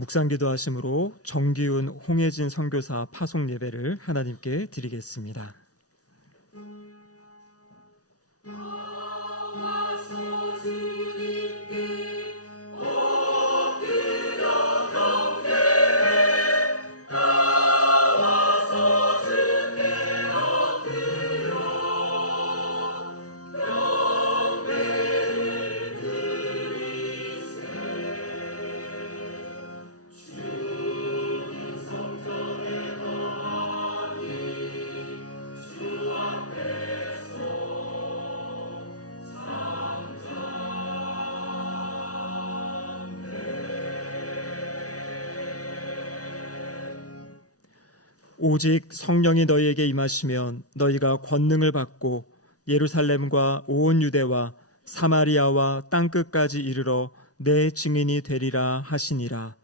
묵상기도 하심으로 정기훈 홍혜진 선교사 파송 예배를 하나님께 드리겠습니다. 오직 성령이 너희에게 임하시면 너희가 권능을 받고 예루살렘과 온 유대와 사마리아와 땅끝까지 이르러 내 증인이 되리라 하시니라.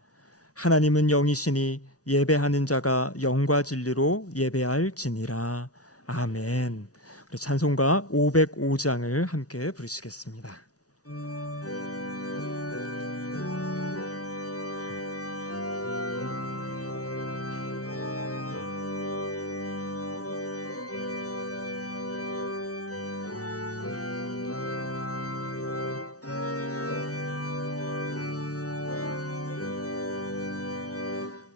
하나님은 영이시니 예배하는 자가 영과 진리로 예배할지니라. 아멘. 우리 찬송가 505장을 함께 부르시겠습니다.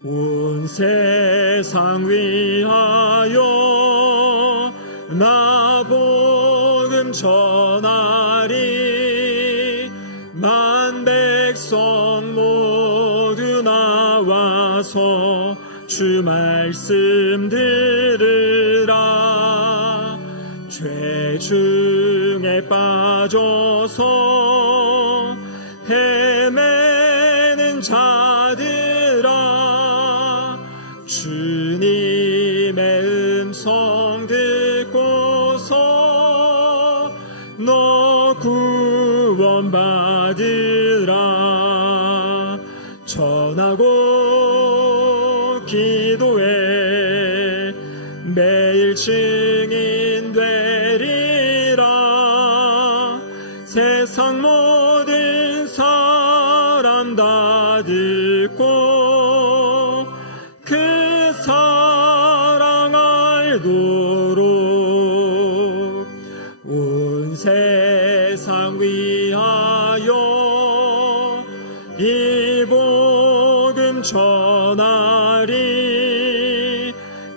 온 세상 위하여 나 복음 전하리. 만 백성 모두 나와서 주 말씀 들으라. 죄 중에 빠져서 헤매는 자들아, 주님의 음성 듣고서 너 구원받으라. 전하고 기도해 매일 증인 되리라. 세상 모든 사람 다 듣고 그 사랑 알도록 온 세상 위하여 이 복음 전하리.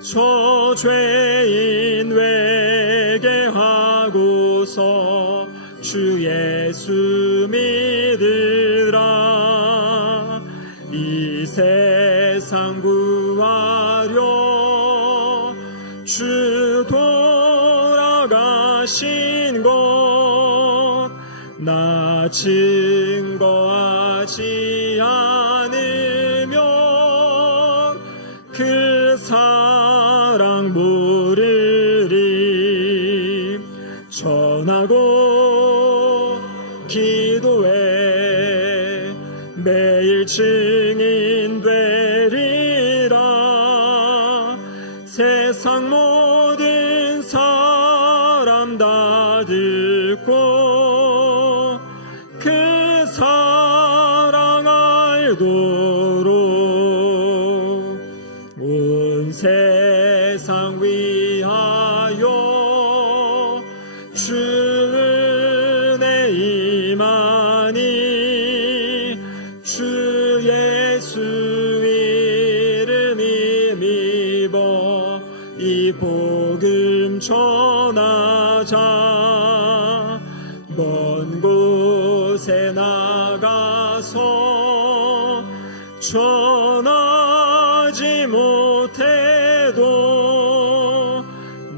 저 죄인 회개하고서 주 예수 믿으라. 이 세상 구하려 주 돌아가신 것 나 증거하지 않으면 그 사랑 모르리. 전하고 기도해 매일 증인 되리라. 세상 모든 사람 다 듣고 그 사랑 알도록 온 세상 위하여 주 은혜 임하니. 주 예수 이름 힘입어 이 복음 전하자. 먼 곳에 나가서 전하지 못해도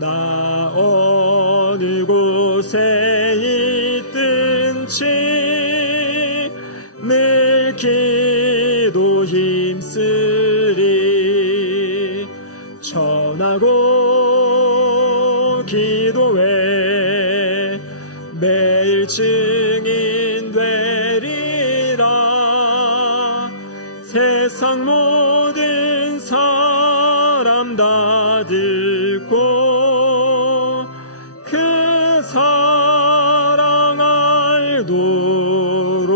나 어느 곳에 있든지 늘 기도 힘쓰리. 전하고 기도해 매일 증인 되리라. 세상 모든 사람 다 듣고 그 사랑 알도록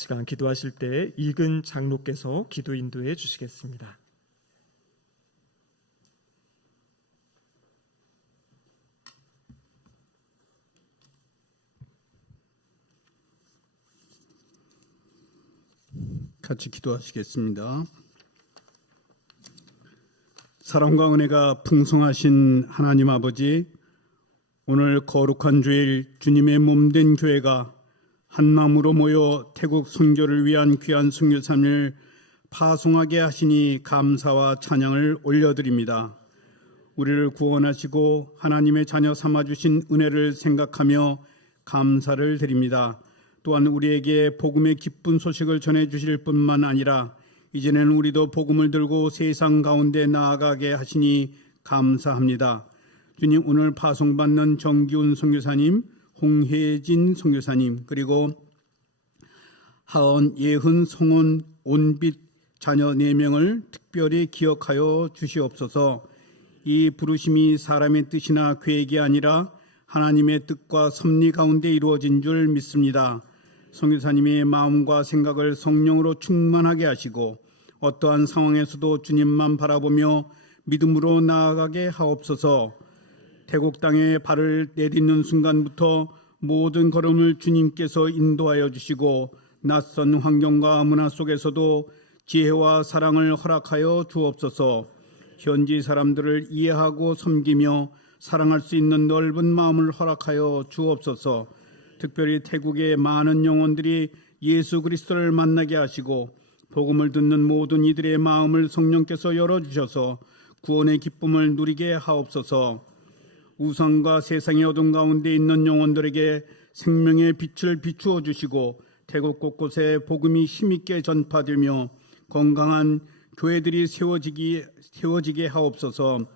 시간 기도하실 때 이근 장로께서 기도 인도해 주시겠습니다. 같이 기도하시겠습니다. 사랑과 은혜가 풍성하신 하나님 아버지, 오늘 거룩한 주일 주님의 몸된 교회가 한마음으로 모여 태국 선교를 위한 귀한 선교사님을 파송하게 하시니 감사와 찬양을 올려드립니다. 우리를 구원하시고 하나님의 자녀 삼아주신 은혜를 생각하며 감사를 드립니다. 또한 우리에게 복음의 기쁜 소식을 전해주실 뿐만 아니라 이제는 우리도 복음을 들고 세상 가운데 나아가게 하시니 감사합니다. 주님, 오늘 파송받는 정기훈 선교사님, 홍혜진 선교사님, 그리고 하은, 예훈, 송원, 온빛 자녀 4명을 특별히 기억하여 주시옵소서. 이 부르심이 사람의 뜻이나 계획이 아니라 하나님의 뜻과 섭리 가운데 이루어진 줄 믿습니다. 선교사님의 마음과 생각을 성령으로 충만하게 하시고 어떠한 상황에서도 주님만 바라보며 믿음으로 나아가게 하옵소서. 태국 땅에 발을 내딛는 순간부터 모든 걸음을 주님께서 인도하여 주시고 낯선 환경과 문화 속에서도 지혜와 사랑을 허락하여 주옵소서. 현지 사람들을 이해하고 섬기며 사랑할 수 있는 넓은 마음을 허락하여 주옵소서. 특별히 태국의 많은 영혼들이 예수 그리스도를 만나게 하시고 복음을 듣는 모든 이들의 마음을 성령께서 열어주셔서 구원의 기쁨을 누리게 하옵소서. 우상과 세상의 어둠 가운데 있는 영혼들에게 생명의 빛을 비추어 주시고 태국 곳곳에 복음이 힘있게 전파되며 건강한 교회들이 세워지게 하옵소서.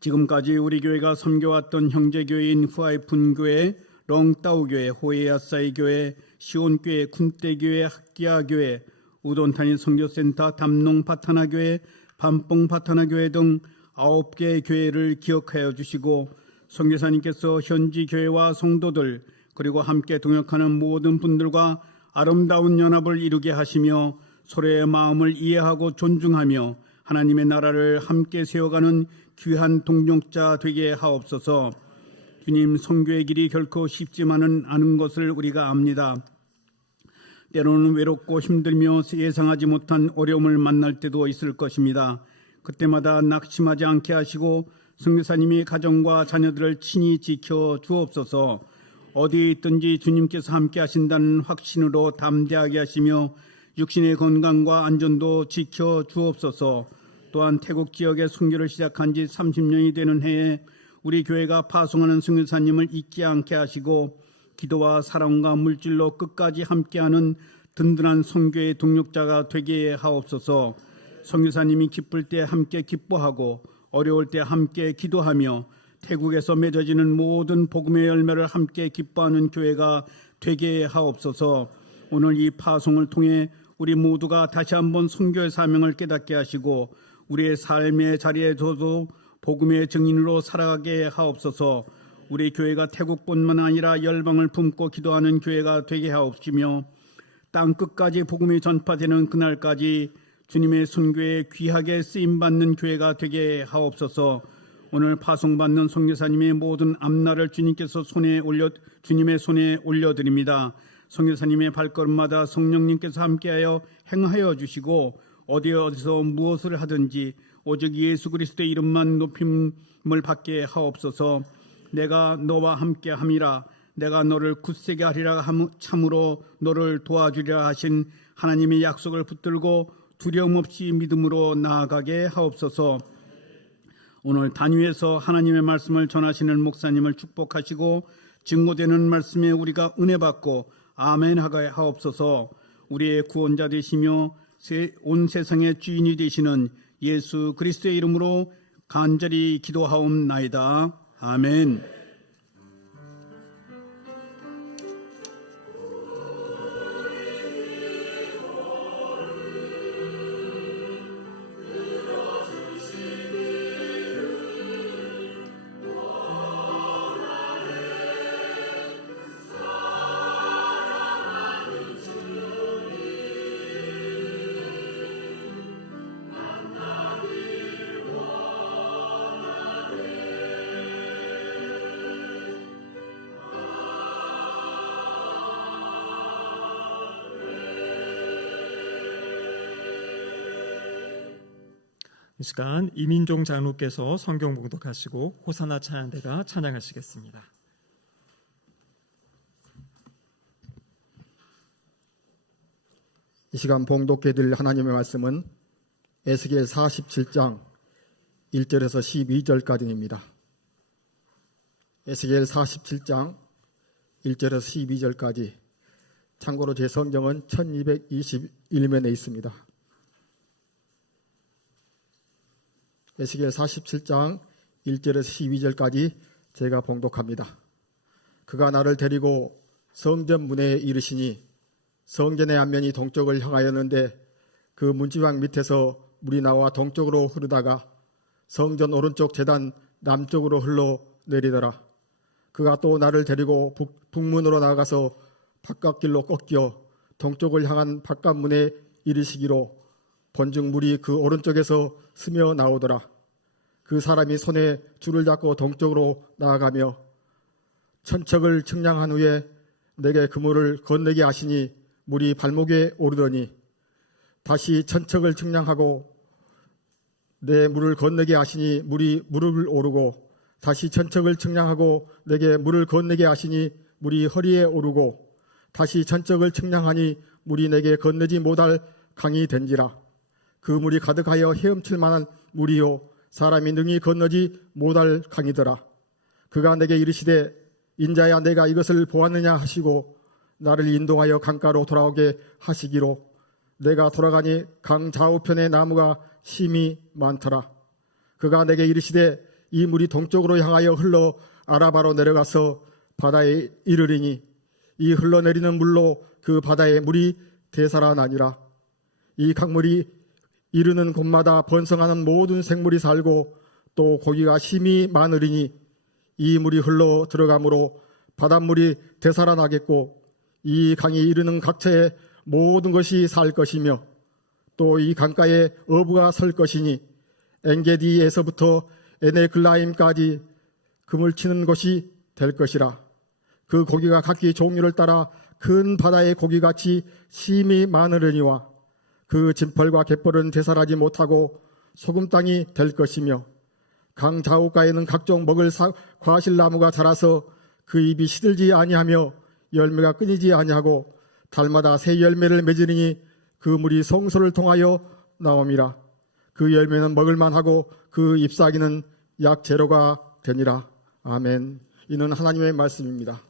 지금까지 우리 교회가 섬겨왔던 형제교회인 후아이푼교회, 렁따우교회, 호에야사이교회, 시온교회, 쿤떼교회, 학기야교회, 우돈타니 선교센터, 담농파타나교회, 밤뽕파타나교회 등 9개의 교회를 기억하여 주시고 선교사님께서 현지 교회와 성도들 그리고 함께 동역하는 모든 분들과 아름다운 연합을 이루게 하시며 서로의 마음을 이해하고 존중하며 하나님의 나라를 함께 세워가는 귀한 동력자 되게 하옵소서. 주님, 선교의 길이 결코 쉽지만은 않은 것을 우리가 압니다. 때로는 외롭고 힘들며 예상하지 못한 어려움을 만날 때도 있을 것입니다. 그때마다 낙심하지 않게 하시고 선교사님이 가정과 자녀들을 친히 지켜 주옵소서. 어디에 있든지 주님께서 함께 하신다는 확신으로 담대하게 하시며 육신의 건강과 안전도 지켜 주옵소서. 또한 태국 지역의 선교를 시작한 지 30년이 되는 해에 우리 교회가 파송하는 선교사님을 잊지 않게 하시고 기도와 사랑과 물질로 끝까지 함께하는 든든한 선교의 동력자가 되게 하옵소서. 선교사님이 기쁠 때 함께 기뻐하고 어려울 때 함께 기도하며 태국에서 맺어지는 모든 복음의 열매를 함께 기뻐하는 교회가 되게 하옵소서. 오늘 이 파송을 통해 우리 모두가 다시 한번 선교의 사명을 깨닫게 하시고 우리의 삶의 자리에서도 복음의 증인으로 살아가게 하옵소서. 우리 교회가 태국뿐만 아니라 열방을 품고 기도하는 교회가 되게 하옵시며 땅 끝까지 복음이 전파되는 그날까지 주님의 선교에 귀하게 쓰임받는 교회가 되게 하옵소서. 오늘 파송받는 선교사님의 모든 앞날을 주님의 손에 올려드립니다. 선교사님의 발걸음마다 성령님께서 함께하여 행하여 주시고 어디서 무엇을 하든지 오직 예수 그리스도의 이름만 높임을 받게 하옵소서. 내가 너와 함께함이라, 내가 너를 굳세게 하리라 참으로 너를 도와주리라 하신 하나님의 약속을 붙들고 두려움 없이 믿음으로 나아가게 하옵소서. 오늘 단위에서 하나님의 말씀을 전하시는 목사님을 축복하시고 증거되는 말씀에 우리가 은혜 받고 아멘 하게 하옵소서. 우리의 구원자 되시며 온 세상의 주인이 되시는 예수 그리스도의 이름으로 간절히 기도하옵나이다. 아멘. 이 시간 이민종 장로께서 성경 봉독하시고 호사나 찬양대가 찬양하시겠습니다. 이 시간 봉독해 드릴 하나님의 말씀은 에스겔 47장 1절에서 12절까지입니다. 에스겔 47장 1절에서 12절까지. 참고로 제 성경은 1221면에 있습니다. 에스겔 47장 1절에서 12절까지 제가 봉독합니다. 그가 나를 데리고 성전 문에 이르시니 성전의 앞면이 동쪽을 향하였는데 그 문지방 밑에서 물이 나와 동쪽으로 흐르다가 성전 오른쪽 제단 남쪽으로 흘러 내리더라. 그가 또 나를 데리고 북문으로 나아가서 바깥길로 꺾여 동쪽을 향한 바깥문에 이르시기로 본즉 물이 그 오른쪽에서 스며 나오더라. 그 사람이 손에 줄을 잡고 동쪽으로 나아가며 천척을 측량한 후에 내게 그 물을 건너게 하시니 물이 발목에 오르더니 다시 천척을 측량하고 내 물을 건너게 하시니 물이 무릎을 오르고 다시 천척을 측량하고 내게 물을 건너게 하시니 물이 허리에 오르고 다시 천척을 측량하니 물이 내게 건너지 못할 강이 된지라. 그 물이 가득하여 헤엄칠 만한 물이요 사람이 능히 건너지 못할 강이더라. 그가 내게 이르시되 인자야 내가 이것을 보았느냐 하시고 나를 인도하여 강가로 돌아오게 하시기로 내가 돌아가니 강 좌우편에 나무가 심이 많더라. 그가 내게 이르시되 이 물이 동쪽으로 향하여 흘러 아라바로 내려가서 바다에 이르리니 이 흘러내리는 물로 그 바다의 물이 되살아나니라. 이 강물이 이르는 곳마다 번성하는 모든 생물이 살고 또 고기가 심이 많으리니 이 물이 흘러 들어가므로 바닷물이 되살아나겠고 이 강이 이르는 각처에 모든 것이 살 것이며 또 이 강가에 어부가 설 것이니 엔게디에서부터 에네글라임까지 금을 치는 곳이 될 것이라. 그 고기가 각기 종류를 따라 큰 바다의 고기같이 심이 많으려니와 그 진펄과 갯벌은 되살아지 못하고 소금 땅이 될 것이며 강 좌우가에는 각종 먹을 과실나무가 자라서 그 잎이 시들지 아니하며 열매가 끊이지 아니하고 달마다 새 열매를 맺으리니 그 물이 성소를 통하여 나옴이라. 그 열매는 먹을만하고 그 잎사귀는 약 제로가 되니라. 아멘. 이는 하나님의 말씀입니다.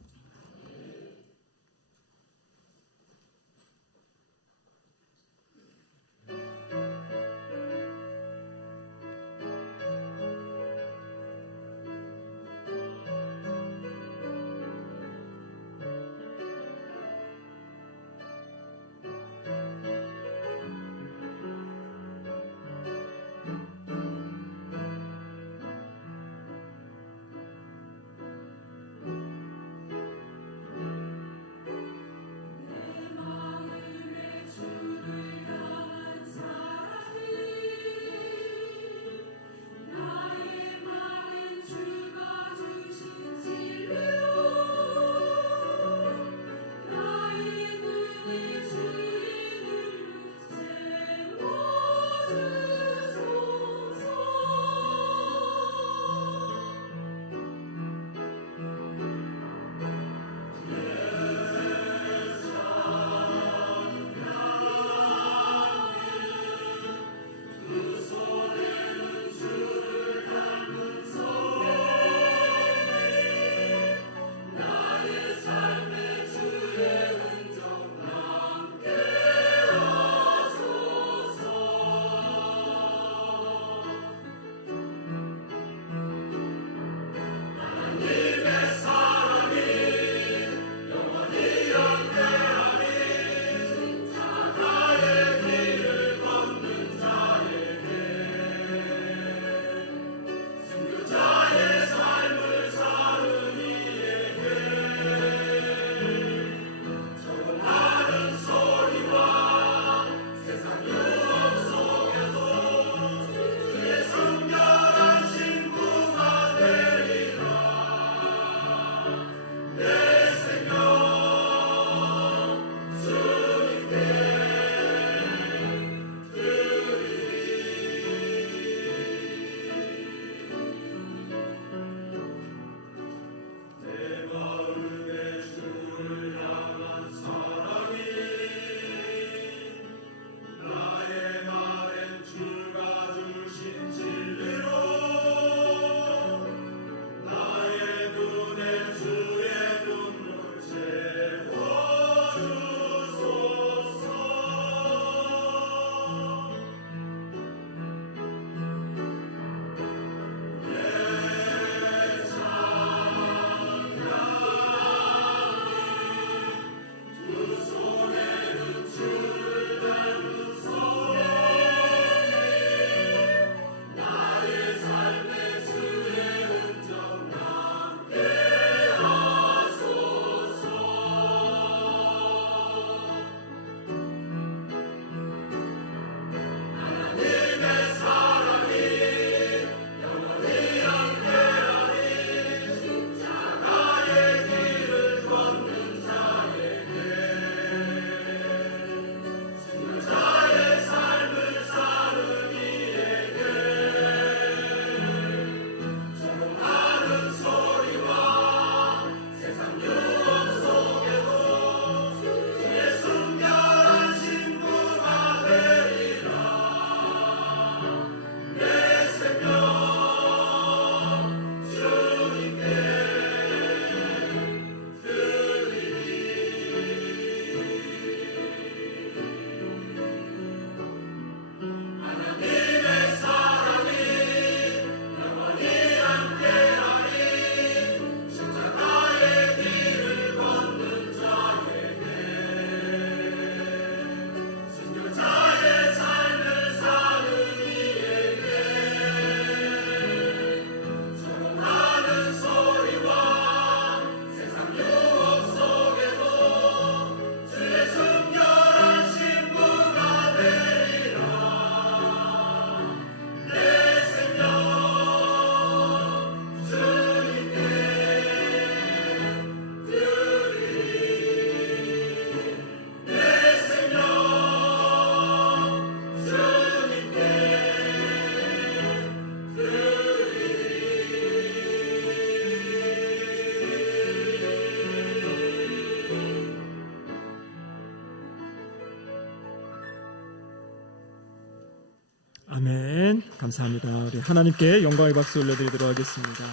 아멘. 감사합니다. 우리 하나님께 영광의 박수 올려드리도록 하겠습니다.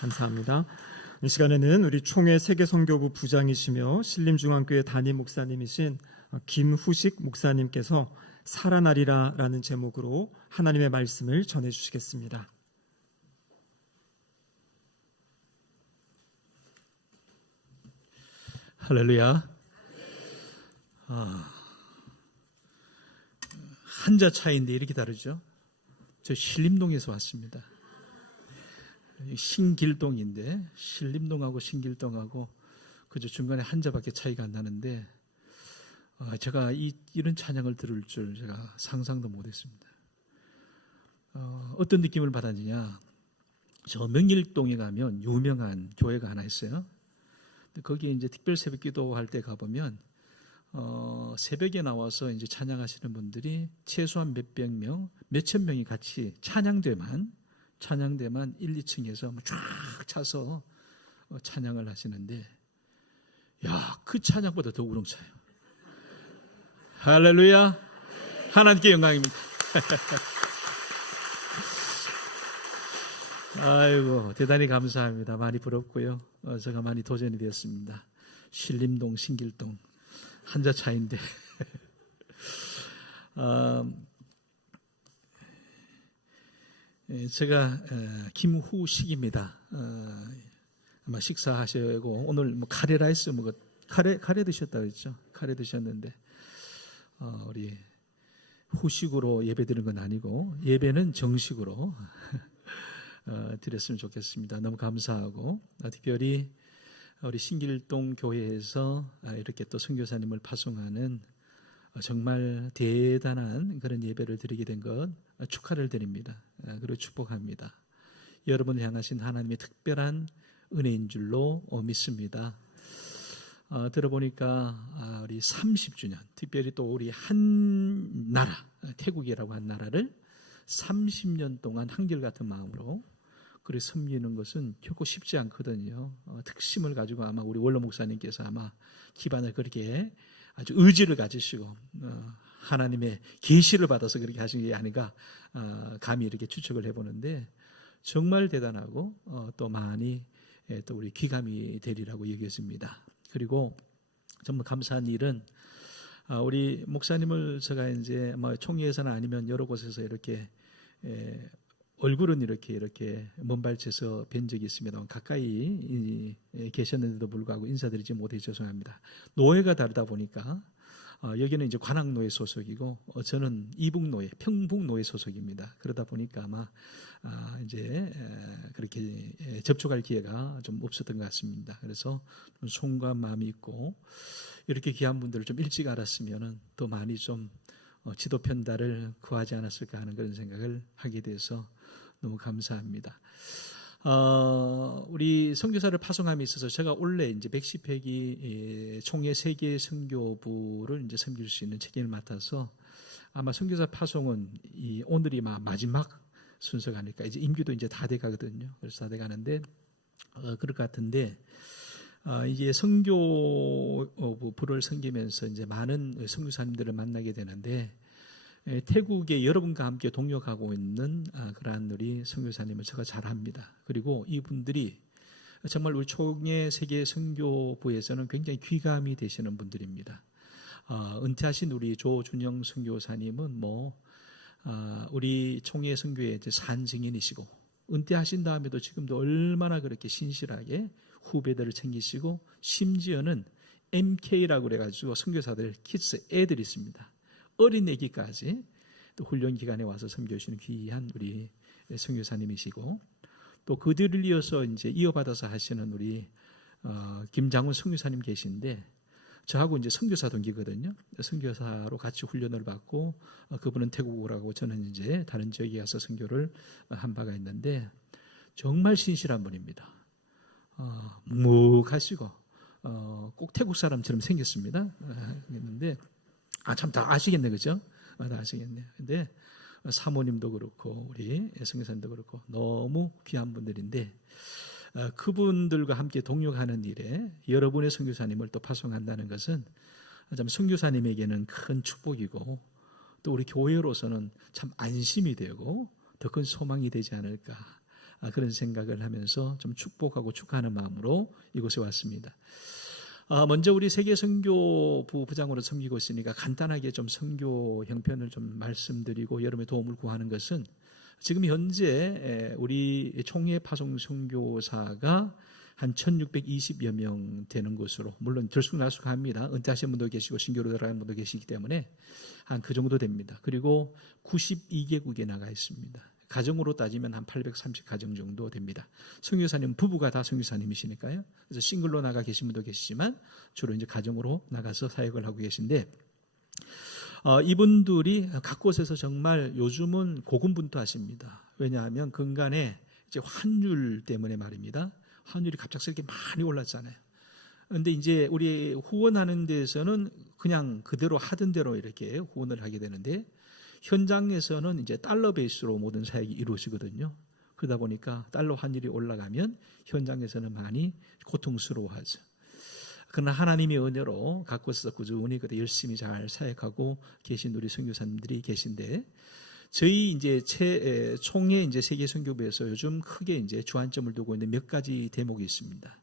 감사합니다. 이 시간에는 우리 총회 세계선교부 부장이시며 신림중앙교회 담임 목사님이신 김후식 목사님께서 살아나리라 라는 제목으로 하나님의 말씀을 전해주시겠습니다. 할렐루야. 한자 차이인데 이렇게 다르죠. 저 신림동에서 왔습니다. 신길동인데 신림동하고 신길동하고 그저 중간에 한자밖에 차이가 안 나는데 제가 이런 찬양을 들을 줄 제가 상상도 못했습니다. 어떤 느낌을 받았느냐? 저 명길동에 가면 유명한 교회가 하나 있어요. 거기에 이제 특별 새벽 기도할 때 가보면 새벽에 나와서 이제 찬양하시는 분들이 최소한 몇백 명, 몇천 명이 같이 찬양대만 1, 2층에서 쫙 차서 찬양을 하시는데, 야, 그 찬양보다 더 우렁차요. 할렐루야. 하나님께 영광입니다. 아이고, 대단히 감사합니다. 많이 부럽고요. 제가 많이 도전이 되었습니다. 신림동, 신길동. 한자 차이인데. 제가 김후식입니다. 아마 식사하시고 오늘 뭐 카레라이스 카레 드셨다고 했죠. 카레 드셨는데 우리 후식으로 예배 드리는 건 아니고 예배는 정식으로 드렸으면 좋겠습니다. 너무 감사하고 특별히 우리 신길동 교회에서 이렇게 또 선교사님을 파송하는 정말 대단한 그런 예배를 드리게 된 것 축하를 드립니다. 그리고 축복합니다. 여러분을 향하신 하나님의 특별한 은혜인 줄로 믿습니다. 들어보니까 우리 30주년, 특별히 또 우리 한 나라, 태국이라고 한 나라를 30년 동안 한결같은 마음으로 그래 섬기는 것은 결코 쉽지 않거든요. 특심을 가지고 아마 우리 원로 목사님께서 아마 기반을 그렇게 아주 의지를 가지시고 하나님의 계시를 받아서 그렇게 하신 게 아닌가 감히 이렇게 추측을 해보는데 정말 대단하고 또 많이 또 우리 귀감이 되리라고 얘기했습니다. 그리고 정말 감사한 일은 우리 목사님을 제가 이제 뭐 총회에서는 아니면 여러 곳에서 이렇게 얼굴은 이렇게 먼발치에서 뵌 적이 있습니다만 가까이 계셨는데도 불구하고 인사드리지 못해 죄송합니다. 노예가 다르다 보니까 여기는 이제 관악노예 소속이고 저는 이북노예, 평북노예 소속입니다. 그러다 보니까 아마 이제 그렇게 접촉할 기회가 좀 없었던 것 같습니다. 그래서 좀 송구한 마음이 있고 이렇게 귀한 분들을 좀 일찍 알았으면은 더 많이 좀 지도 편달을 구하지 않았을까 하는 그런 생각을 하게 돼서 너무 감사합니다. 우리 선교사를 파송함에 있어서 제가 원래 이제 110회기 총회 세계 선교부를 이제 섬길 수 있는 책임을 맡아서 아마 선교사 파송은 오늘이 마지막 순서가 아닐까. 이제 임기도 이제 다 돼 가거든요. 그래서 다 돼 가는데 그럴 것 같은데 이제 선교부를 섬기면서 이제 많은 선교사님들을 만나게 되는데 태국에 여러분과 함께 동역하고 있는 그러한 우리 선교사님을 제가 잘 압니다. 그리고 이분들이 정말 우리 총회 세계 선교부에서는 굉장히 귀감이 되시는 분들입니다. 은퇴하신 우리 조준영 선교사님은 우리 총회 선교의 산증인이시고 은퇴하신 다음에도 지금도 얼마나 그렇게 신실하게 후배들을 챙기시고 심지어는 MK라고 그래가지고 선교사들 키스 애들이 있습니다. 어린 애기까지 또 훈련 기간에 와서 섬겨주시는 귀한 우리 선교사님이시고 또 그들을 이어서 이제 이어받아서 하시는 우리 김장훈 선교사님 계신데 저하고 이제 선교사 동기거든요. 선교사로 같이 훈련을 받고 그분은 태국으로 가고 저는 이제 다른 지역에 가서 선교를 한 바가 있는데 정말 신실한 분입니다. 묵묵하시고 꼭 태국 사람처럼 생겼습니다. 했는데 참 다 아시겠네, 그죠? 다 아시겠네. 근데 사모님도 그렇고 우리 선교사님도 그렇고 너무 귀한 분들인데 그분들과 함께 동역하는 일에 여러분의 선교사님을 또 파송한다는 것은 참 선교사님에게는 큰 축복이고 또 우리 교회로서는 참 안심이 되고 더 큰 소망이 되지 않을까 그런 생각을 하면서 좀 축복하고 축하하는 마음으로 이곳에 왔습니다. 먼저 우리 세계 선교부 부장으로 섬기고 있으니까 간단하게 좀 선교 형편을 좀 말씀드리고 여러분의 도움을 구하는 것은 지금 현재 우리 총회 파송 선교사가 한 1620여 명 되는 것으로 물론 들쑥날쑥합니다. 은퇴하신 분도 계시고 신교로 들어가는 분도 계시기 때문에 한 그 정도 됩니다. 그리고 92개국에 나가 있습니다. 가정으로 따지면 한 830가정 정도 됩니다. 선교사님 부부가 다 선교사님이시니까요. 그래서 싱글로 나가 계신 분도 계시지만 주로 이제 가정으로 나가서 사역을 하고 계신데 이분들이 각 곳에서 정말 요즘은 고군분투하십니다. 왜냐하면 근간에 이제 환율 때문에 말입니다. 환율이 갑작스럽게 많이 올랐잖아요. 그런데 이제 우리 후원하는 데에서는 그냥 그대로 하던 대로 이렇게 후원을 하게 되는데 현장에서는 이제 달러 베이스로 모든 사역이 이루어지거든요. 그러다 보니까 달러 환율이 올라가면 현장에서는 많이 고통스러워하죠. 그러나 하나님의 은혜로 각 곳에서 꾸준히 열심히 잘 사역하고 계신 우리 선교사님들이 계신데 저희 이제 총회 이제 세계 선교부에서 요즘 크게 이제 주안점을 두고 있는 몇 가지 대목이 있습니다.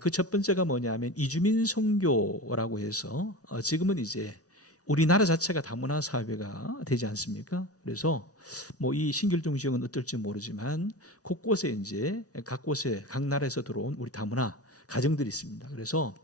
그 첫 번째가 뭐냐면 이주민 선교라고 해서 지금은 이제 우리나라 자체가 다문화 사회가 되지 않습니까? 그래서 이 신길동 지역은 어떨지 모르지만 곳곳에 이제 각 나라에서 들어온 우리 다문화 가정들이 있습니다. 그래서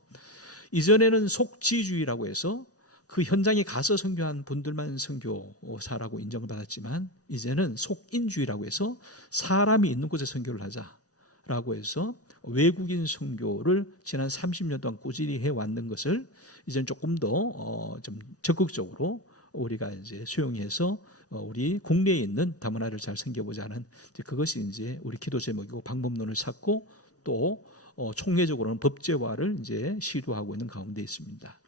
이전에는 속지주의라고 해서 그 현장에 가서 선교한 분들만 선교사라고 인정을 받았지만 이제는 속인주의라고 해서 사람이 있는 곳에 선교를 하자라고 해서 외국인 선교를 지난 30년 동안 꾸준히 해왔는 것을 이제는 조금 더 좀 적극적으로 우리가 이제 수용해서 우리 국내에 있는 다문화를 잘 섬겨보자는 그것이 이제 우리 기도 제목이고 방법론을 찾고 또 총회적으로는 법제화를 이제 시도하고 있는 가운데 있습니다.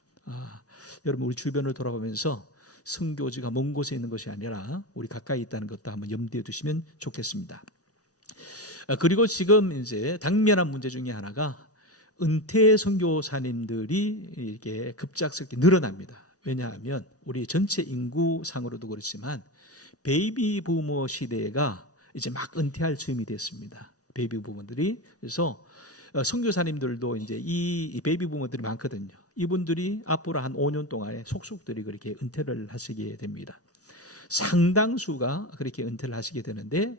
여러분 우리 주변을 돌아보면서 선교지가 먼 곳에 있는 것이 아니라 우리 가까이 있다는 것도 한번 염두에 두시면 좋겠습니다. 그리고 지금 이제 당면한 문제 중에 하나가 은퇴 선교사님들이 이렇게 급작스럽게 늘어납니다. 왜냐하면 우리 전체 인구상으로도 그렇지만 베이비 부머 시대가 이제 막 은퇴할 즈음이 됐습니다. 베이비 부머들이. 그래서 선교사님들도 이제 이 베이비 부머들이 많거든요. 이분들이 앞으로 한 5년 동안에 속속들이 그렇게 은퇴를 하시게 됩니다. 상당수가 그렇게 은퇴를 하시게 되는데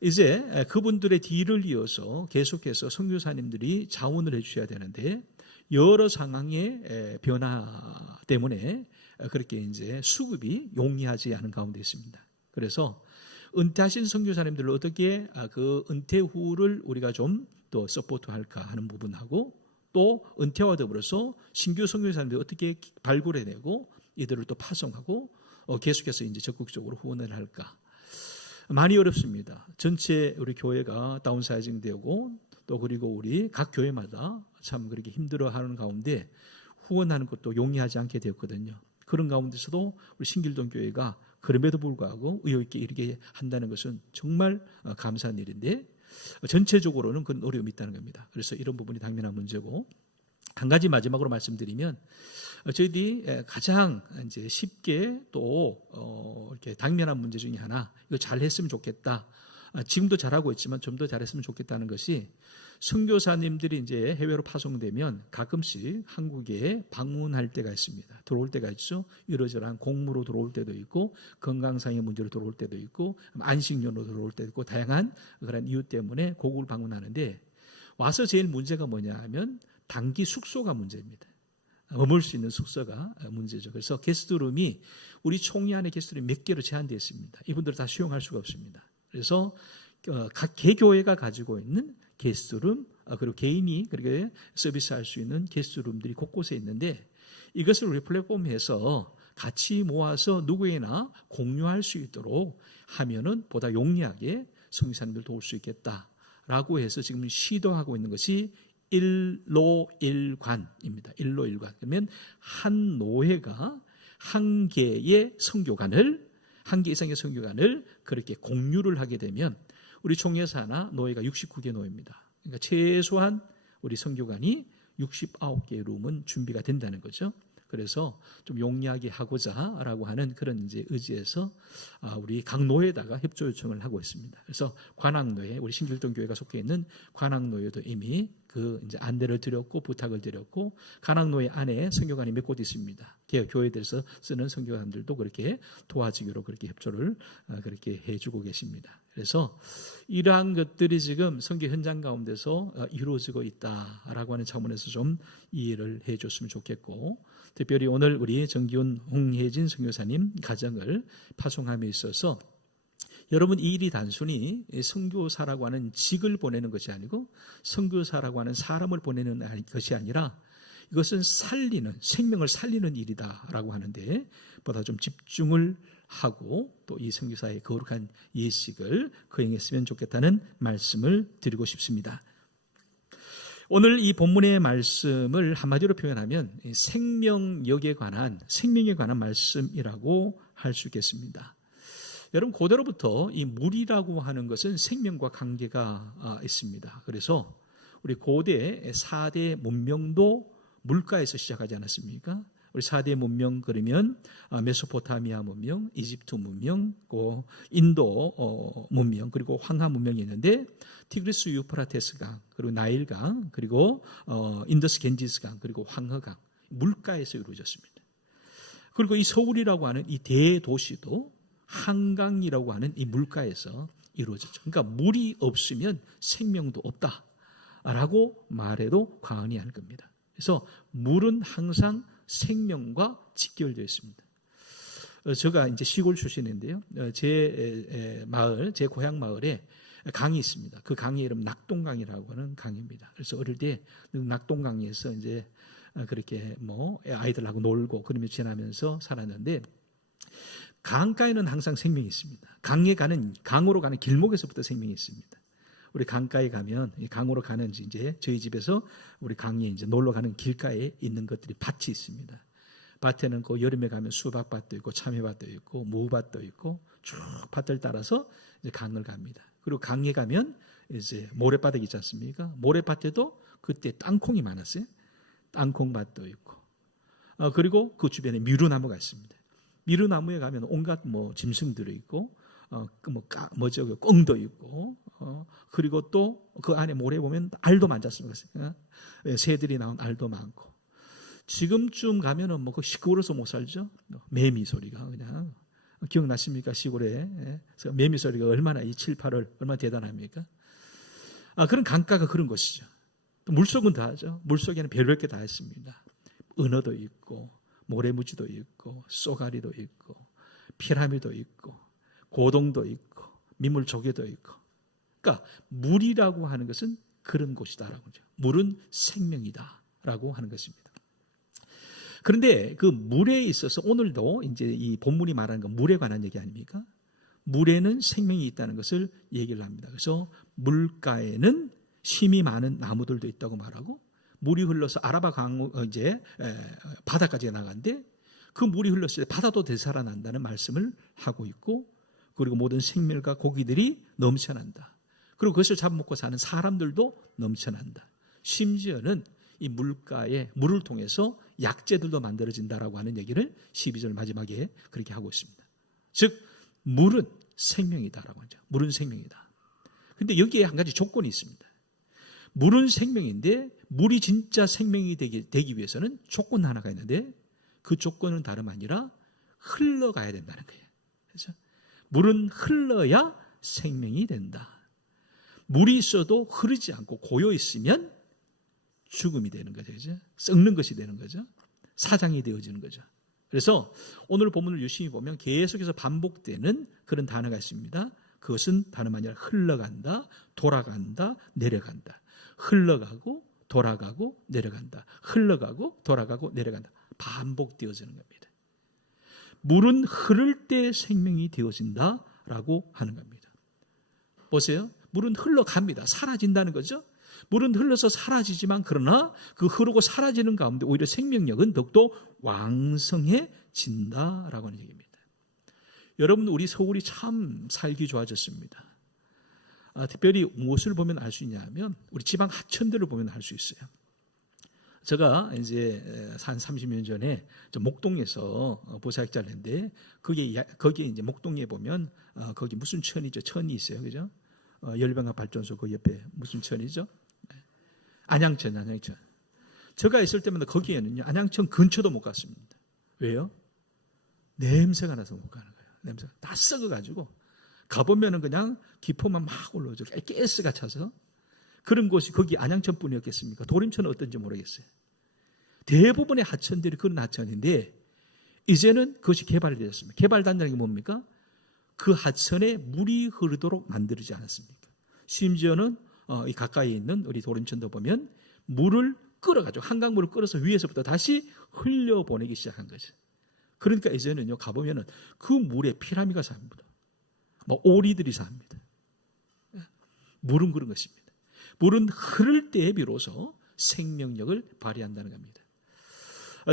이제 그분들의 뒤를 이어서 계속해서 선교사님들이 자원을 해주셔야 되는데 여러 상황의 변화 때문에 그렇게 이제 수급이 용이하지 않은 가운데 있습니다. 그래서 은퇴하신 선교사님들을 어떻게 그 은퇴 후를 우리가 좀 더 서포트할까 하는 부분하고 또 은퇴와 더불어서 신규 선교사님들이 어떻게 발굴해내고 이들을 또 파송하고 계속해서 이제 적극적으로 후원을 할까 많이 어렵습니다. 전체 우리 교회가 다운사이징 되고 또 그리고 우리 각 교회마다 참 그렇게 힘들어하는 가운데 후원하는 것도 용이하지 않게 되었거든요. 그런 가운데서도 우리 신길동 교회가 그럼에도 불구하고 의욕 있게 이렇게 한다는 것은 정말 감사한 일인데 전체적으로는 그런 어려움이 있다는 겁니다. 그래서 이런 부분이 당면한 문제고 한 가지 마지막으로 말씀드리면 저희들이 가장 이제 쉽게 또 이렇게 당면한 문제 중에 하나 이거 잘했으면 좋겠다. 지금도 잘하고 있지만 좀 더 잘했으면 좋겠다는 것이 선교사님들이 이제 해외로 파송되면 가끔씩 한국에 방문할 때가 있습니다. 들어올 때가 있죠. 이러저러한 공무로 들어올 때도 있고 건강상의 문제로 들어올 때도 있고 안식년으로 들어올 때도 있고 다양한 그런 이유 때문에 고국을 방문하는데 와서 제일 문제가 뭐냐 하면 단기 숙소가 문제입니다. 머물 수 있는 숙소가 문제죠. 그래서 게스트룸이 우리 총회 안에 게스트룸이 몇 개로 제한되어 있습니다. 이분들을 다 수용할 수가 없습니다. 그래서 각 개교회가 가지고 있는 게스트룸 그리고 개인이 그렇게 서비스할 수 있는 게스트룸들이 곳곳에 있는데 이것을 우리 플랫폼에서 같이 모아서 누구에나 공유할 수 있도록 하면은 보다 용이하게 성교사님들 도울 수 있겠다라고 해서 지금 시도하고 있는 것이 일로일관입니다. 일로일관. 그러면 한 노회가 한 개의 선교관을 한 개 이상의 선교관을 그렇게 공유를 하게 되면 우리 총회사나 노회가 69개 노회입니다. 그러니까 최소한 우리 선교관이 69개의 룸은 준비가 된다는 거죠. 그래서 좀 용이하게 하고자라고 하는 그런 이제 의지에서 우리 각 노회에다가 협조 요청을 하고 있습니다. 그래서 관악노회, 우리 신길동 교회가 속해 있는 관악노회도 이미 그 이제 안내를 드렸고 부탁을 드렸고 관악노회 안에 선교관이 몇 곳 있습니다. 교회들에서 쓰는 선교관들도 그렇게 도와주기로 그렇게 협조를 그렇게 해주고 계십니다. 그래서 이러한 것들이 지금 선교 현장 가운데서 이루어지고 있다라고 하는 차원에서 좀 이해를 해줬으면 좋겠고 특별히 오늘 우리 정기훈 홍혜진 선교사님 가정을 파송함에 있어서 여러분 이 일이 단순히 선교사라고 하는 직을 보내는 것이 아니고 선교사라고 하는 사람을 보내는 것이 아니라 이것은 살리는 생명을 살리는 일이다라고 하는데 보다 좀 집중을 하고 또 이 선교사의 거룩한 예식을 거행했으면 좋겠다는 말씀을 드리고 싶습니다. 오늘 이 본문의 말씀을 한마디로 표현하면 생명에 관한 말씀이라고 할 수 있겠습니다. 여러분 고대로부터 이 물이라고 하는 것은 생명과 관계가 있습니다. 그래서 우리 고대 4대 문명도 물가에서 시작하지 않았습니까? 우리 4대 문명 그러면 메소포타미아 문명, 이집트 문명, 인도 문명 그리고 황하 문명이 있는데 티그리스 유프라테스강 그리고 나일강 그리고 인더스 겐지스강 그리고 황허강 물가에서 이루어졌습니다. 그리고 이 서울이라고 하는 이 대도시도 한강이라고 하는 이 물가에서 이루어졌죠. 그러니까 물이 없으면 생명도 없다라고 말해도 과언이 아닐 겁니다. 그래서 물은 항상 생명과 직결되어 있습니다. 제가 이제 시골 출신인데요. 제 고향 마을에 강이 있습니다. 그 강의 이름 낙동강이라고 하는 강입니다. 그래서 어릴 때 낙동강에서 이제 그렇게 아이들하고 놀고 그러며 지나면서 살았는데 강가에는 항상 생명이 있습니다. 강으로 가는 길목에서부터 생명이 있습니다. 우리 강가에 가면 강으로 가는 이제 저희 집에서 우리 강에 이제 놀러 가는 길가에 있는 것들이 밭이 있습니다. 밭에는 그 여름에 가면 수박밭도 있고 참외밭도 있고 무밭도 있고 쭉 밭을 따라서 이제 강을 갑니다. 그리고 강에 가면 이제 모래바닥 있지 않습니까? 모래밭에도 그때 땅콩이 많았어요. 땅콩밭도 있고 그리고 그 주변에 미루나무가 있습니다. 미루나무에 가면 온갖 짐승들이 있고 꿩도 있고 그리고 또 그 안에 모래 보면 알도 많잖습니까? 새들이 나온 알도 많고 지금쯤 가면은 그 시끄러워서 못 살죠. 매미 소리가 그냥 기억나십니까? 시골에 매미 소리가 얼마나 이 7, 8월 얼마나 대단합니까? 그런 강가가 그런 곳이죠. 또 물속은 다 하죠. 물속에는 별별 게 다 있습니다. 은어도 있고 모래무지도 있고 쏘가리도 있고 피라미도 있고 고동도 있고 민물조개도 있고. 그러니까 물이라고 하는 것은 그런 곳이다라고 하죠. 물은 생명이다라고 하는 것입니다. 그런데 그 물에 있어서 오늘도 이제 이 본문이 말하는 건 물에 관한 얘기 아닙니까? 물에는 생명이 있다는 것을 얘기를 합니다. 그래서 물가에는 심이 많은 나무들도 있다고 말하고, 물이 흘러서 아라바 강우 이제 바다까지 나간데 그 물이 흘렀을 때 바다도 되살아난다는 말씀을 하고 있고, 그리고 모든 생물과 고기들이 넘쳐난다. 그리고 그것을 잡아먹고 사는 사람들도 넘쳐난다. 심지어는 이 물가에 물을 통해서 약재들도 만들어진다라고 하는 얘기를 12절 마지막에 그렇게 하고 있습니다. 즉 물은 생명이다라고 하죠. 물은 생명이다. 그런데 여기에 한 가지 조건이 있습니다. 물은 생명인데 물이 진짜 생명이 되기 위해서는 조건 하나가 있는데, 그 조건은 다름 아니라 흘러가야 된다는 거예요. 그래서 물은 흘러야 생명이 된다. 물이 있어도 흐르지 않고 고여 있으면 죽음이 되는 거죠. 그죠? 썩는 것이 되는 거죠. 사장이 되어지는 거죠. 그래서 오늘 본문을 유심히 보면 계속해서 반복되는 그런 단어가 있습니다. 그것은 다름 아니라 흘러간다, 돌아간다, 내려간다. 흘러가고 돌아가고 내려간다. 흘러가고 돌아가고 내려간다. 반복되어지는 겁니다. 물은 흐를 때 생명이 되어진다라고 하는 겁니다. 보세요. 물은 흘러갑니다. 사라진다는 거죠. 물은 흘러서 사라지지만 그러나 그 흐르고 사라지는 가운데 오히려 생명력은 더욱더 왕성해진다라고 하는 얘기입니다. 여러분, 우리 서울이 참 살기 좋아졌습니다. 특별히 무엇을 보면 알 수 있냐면 우리 지방 하천들을 보면 알 수 있어요. 제가 이제 한 30년 전에 목동에서 보사학자를 했는데 거기에 이제 목동에 보면 거기 무슨 천이죠? 천이 있어요. 그죠? 열병합 발전소 그 옆에 무슨 천이죠? 안양천, 안양천. 제가 있을 때마다 거기에는요, 안양천 근처도 못 갔습니다. 왜요? 냄새가 나서 못 가는 거예요. 냄새가 다 썩어가지고 가보면은 그냥 기포만 막 올라오죠. 가스가 차서. 그런 곳이 거기 안양천뿐이었겠습니까? 도림천은 어떤지 모르겠어요. 대부분의 하천들이 그런 하천인데 이제는 그것이 개발이 되었습니다. 개발된다는 게 뭡니까? 그 하천에 물이 흐르도록 만들지 않았습니까? 심지어는 이 가까이 있는 우리 도림천도 보면 물을 끌어가지고 한강물을 끌어서 위에서부터 다시 흘려보내기 시작한 거죠. 그러니까 이제는요, 가보면은 그 물에 피라미가 삽니다. 오리들이 삽니다. 물은 그런 것입니다. 물은 흐를 때에 비로소 생명력을 발휘한다는 겁니다.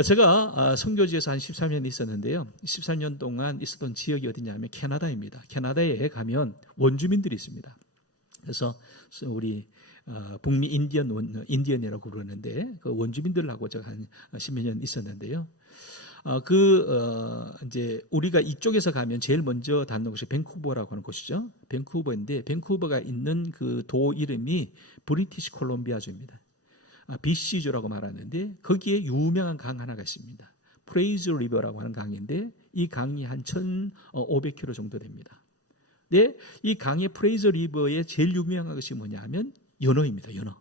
제가 선교지에서 한 13년 있었는데요. 13년 동안 있었던 지역이 어디냐면 캐나다입니다. 캐나다에 가면 원주민들이 있습니다. 그래서 우리 북미 인디언이라고 그러는데 그 원주민들하고 제가 한 10몇 년 있었는데요. 이제 우리가 이쪽에서 가면 제일 먼저 닿는 곳이 밴쿠버라고 하는 곳이죠. 밴쿠버인데 밴쿠버가 있는 그 도 이름이 브리티시 콜롬비아주입니다. BC주라고 말하는데 거기에 유명한 강 하나가 있습니다. 프레이저 리버라고 하는 강인데 이 강이 한 1,500km 정도 됩니다. 근데 이 강의 프레이저 리버의 제일 유명한 것이 뭐냐면 연어입니다. 연어.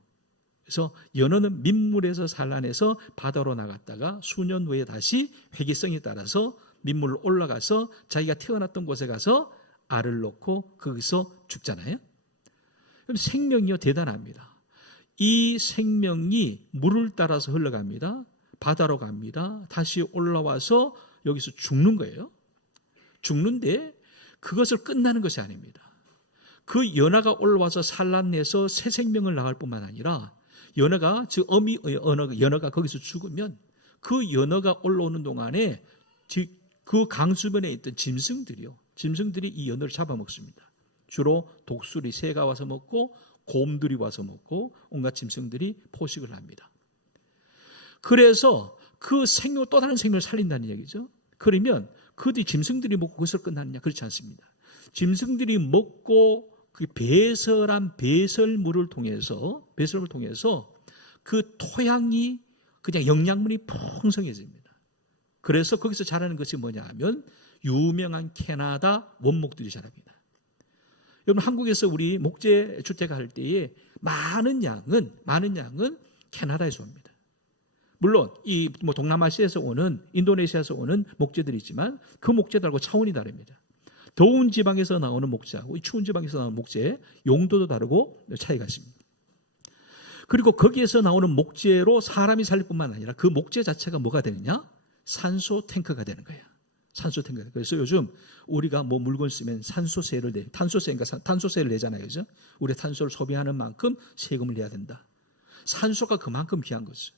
그래서 연어는 민물에서 산란해서 바다로 나갔다가 수년 후에 다시 회기성에 따라서 민물로 올라가서 자기가 태어났던 곳에 가서 알을 놓고 거기서 죽잖아요. 그럼 생명이요 대단합니다. 이 생명이 물을 따라서 흘러갑니다. 바다로 갑니다. 다시 올라와서 여기서 죽는 거예요. 죽는데 그것을 끝나는 것이 아닙니다. 그 연어가 올라와서 산란해서 새 생명을 낳을 뿐만 아니라 연어가 연어가 거기서 죽으면 그 연어가 올라오는 동안에 그 강 주변에 있던 짐승들이 이 연어를 잡아먹습니다. 주로 독수리, 새가 와서 먹고 곰들이 와서 먹고 온갖 짐승들이 포식을 합니다. 그래서 그 생명, 또 다른 생명을 살린다는 얘기죠. 그러면 그 뒤 짐승들이 먹고 그것을 끝나느냐? 그렇지 않습니다. 짐승들이 먹고 그 배설한 배설물을 통해서 그 토양이 그냥 영양분이 풍성해집니다. 그래서 거기서 자라는 것이 뭐냐 하면 유명한 캐나다 원목들이 자랍니다. 여러분, 한국에서 우리 목재 주택 할 때에 많은 양은 캐나다에서 옵니다. 물론 이 동남아시아에서 오는, 인도네시아에서 오는 목재들이 있지만 그 목재들하고 차원이 다릅니다. 더운 지방에서 나오는 목재하고 이 추운 지방에서 나오는 목재의 용도도 다르고 차이가 있습니다. 그리고 거기에서 나오는 목재로 사람이 살 뿐만 아니라 그 목재 자체가 뭐가 되느냐? 산소 탱크가 되는 거예요. 산소 탱크. 그래서 요즘 우리가 뭐 물건 쓰면 탄소세를 내잖아요. 그죠? 우리가 탄소를 소비하는 만큼 세금을 내야 된다. 산소가 그만큼 귀한 거죠.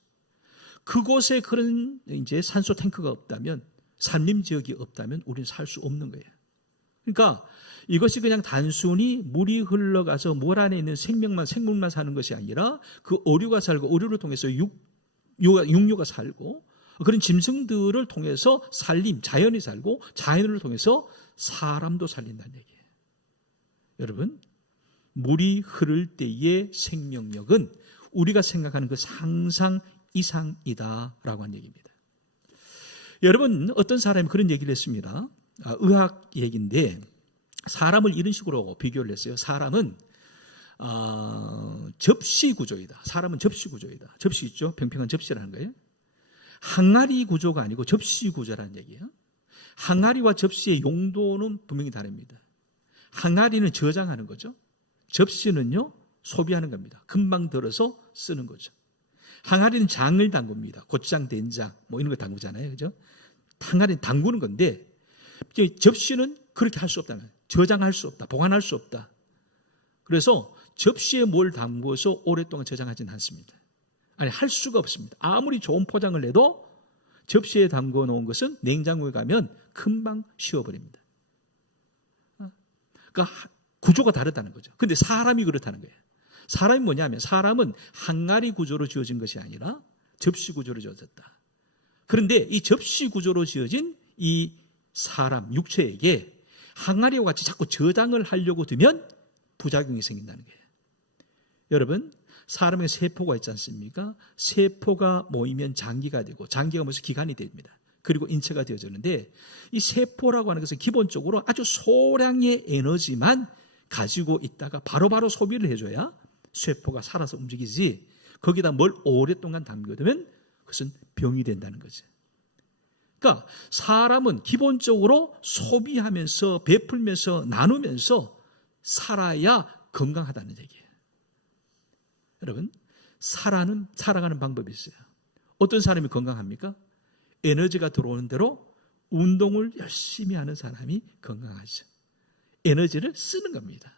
그곳에 그런 이제 산소 탱크가 없다면, 산림 지역이 없다면 우리는 살 수 없는 거예요. 그러니까 이것이 그냥 단순히 물이 흘러가서 물 안에 있는 생물만 사는 것이 아니라 그 어류가 살고, 어류를 통해서 육류가 살고, 그런 짐승들을 통해서 자연이 살고, 자연을 통해서 사람도 살린다는 얘기예요. 여러분, 물이 흐를 때의 생명력은 우리가 생각하는 그 상상 이상이다라고 하는 얘기입니다. 여러분, 어떤 사람이 그런 얘기를 했습니다. 의학 얘기인데 사람을 이런 식으로 비교를 했어요. 사람은 접시 구조이다. 사람은 접시 구조이다. 접시 있죠? 평평한 접시라는 거예요. 항아리 구조가 아니고 접시 구조라는 얘기예요. 항아리와 접시의 용도는 분명히 다릅니다. 항아리는 저장하는 거죠. 접시는요, 소비하는 겁니다. 금방 들어서 쓰는 거죠. 항아리는 장을 담굽니다. 고추장, 된장 뭐 이런 거 담그잖아요. 그죠? 항아리는 담그는 건데 접시는 그렇게 할 수 없다는 거예요. 저장할 수 없다. 보관할 수 없다. 그래서 접시에 뭘 담궈서 오랫동안 저장하지는 않습니다. 아니, 할 수가 없습니다. 아무리 좋은 포장을 해도 접시에 담궈 놓은 것은 냉장고에 가면 금방 식어버립니다. 그러니까 구조가 다르다는 거죠. 근데 사람이 그렇다는 거예요. 사람이 뭐냐면, 사람은 항아리 구조로 지어진 것이 아니라 접시 구조로 지어졌다. 그런데 이 접시 구조로 지어진 이 사람, 육체에게 항아리와 같이 자꾸 저장을 하려고 두면 부작용이 생긴다는 거예요. 여러분, 사람의 세포가 있지 않습니까? 세포가 모이면 장기가 되고, 장기가 모여서 기관이 됩니다. 그리고 인체가 되어지는데, 이 세포라고 하는 것은 기본적으로 아주 소량의 에너지만 가지고 있다가 바로바로 소비를 해줘야 세포가 살아서 움직이지, 거기다 뭘 오랫동안 담겨두면 그것은 병이 된다는 거죠. 그러니까 사람은 기본적으로 소비하면서, 베풀면서, 나누면서 살아야 건강하다는 얘기예요. 여러분, 살아가는 방법이 있어요. 어떤 사람이 건강합니까? 에너지가 들어오는 대로 운동을 열심히 하는 사람이 건강하죠. 에너지를 쓰는 겁니다.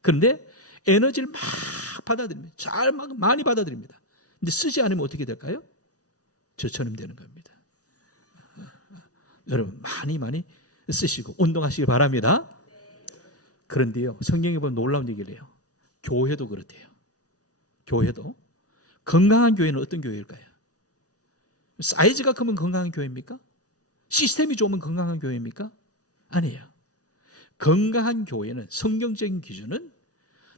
그런데 에너지를 막 받아들입니다. 많이 받아들입니다. 근데 쓰지 않으면 어떻게 될까요? 저처럼 되는 겁니다. 여러분, 많이 쓰시고 운동하시기 바랍니다. 그런데요, 성경에 보면 놀라운 얘기를 해요. 교회도 그렇대요. 교회도. 건강한 교회는 어떤 교회일까요? 사이즈가 크면 건강한 교회입니까? 시스템이 좋으면 건강한 교회입니까? 아니에요. 건강한 교회는, 성경적인 기준은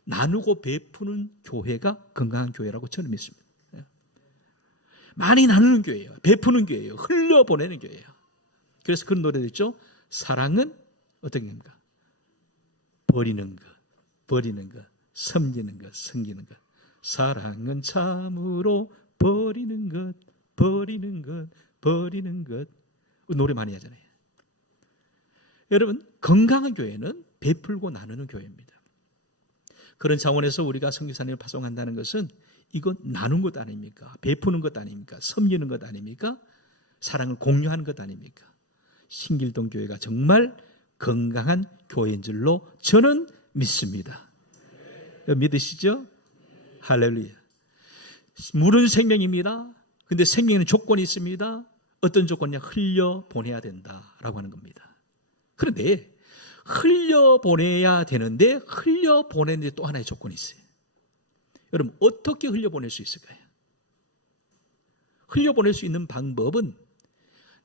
나누고 베푸는 교회가 건강한 교회라고 저는 믿습니다. 많이 나누는 교회예요. 베푸는 교회예요. 흘려보내는 교회예요. 그래서 그런 노래도 있죠. 사랑은 어떤 겁니까? 버리는 것, 섬기는 것, 섬기는 것. 사랑은 참으로 버리는 것. 노래 많이 하잖아요. 여러분, 건강한 교회는 베풀고 나누는 교회입니다. 그런 차원에서 우리가 선교사님을 파송한다는 것은 이건 나눈 것 아닙니까? 베푸는 것 아닙니까? 섬기는 것 아닙니까? 사랑을 공유하는 것 아닙니까? 신길동 교회가 정말 건강한 교회인 줄로 저는 믿습니다. 믿으시죠? 할렐루야. 물은 생명입니다. 근데 생명에는 조건이 있습니다. 어떤 조건이냐? 흘려보내야 된다라고 하는 겁니다. 그런데 흘려보내야 되는데 흘려보내는데 또 하나의 조건이 있어요. 여러분, 어떻게 흘려보낼 수 있을까요? 흘려보낼 수 있는 방법은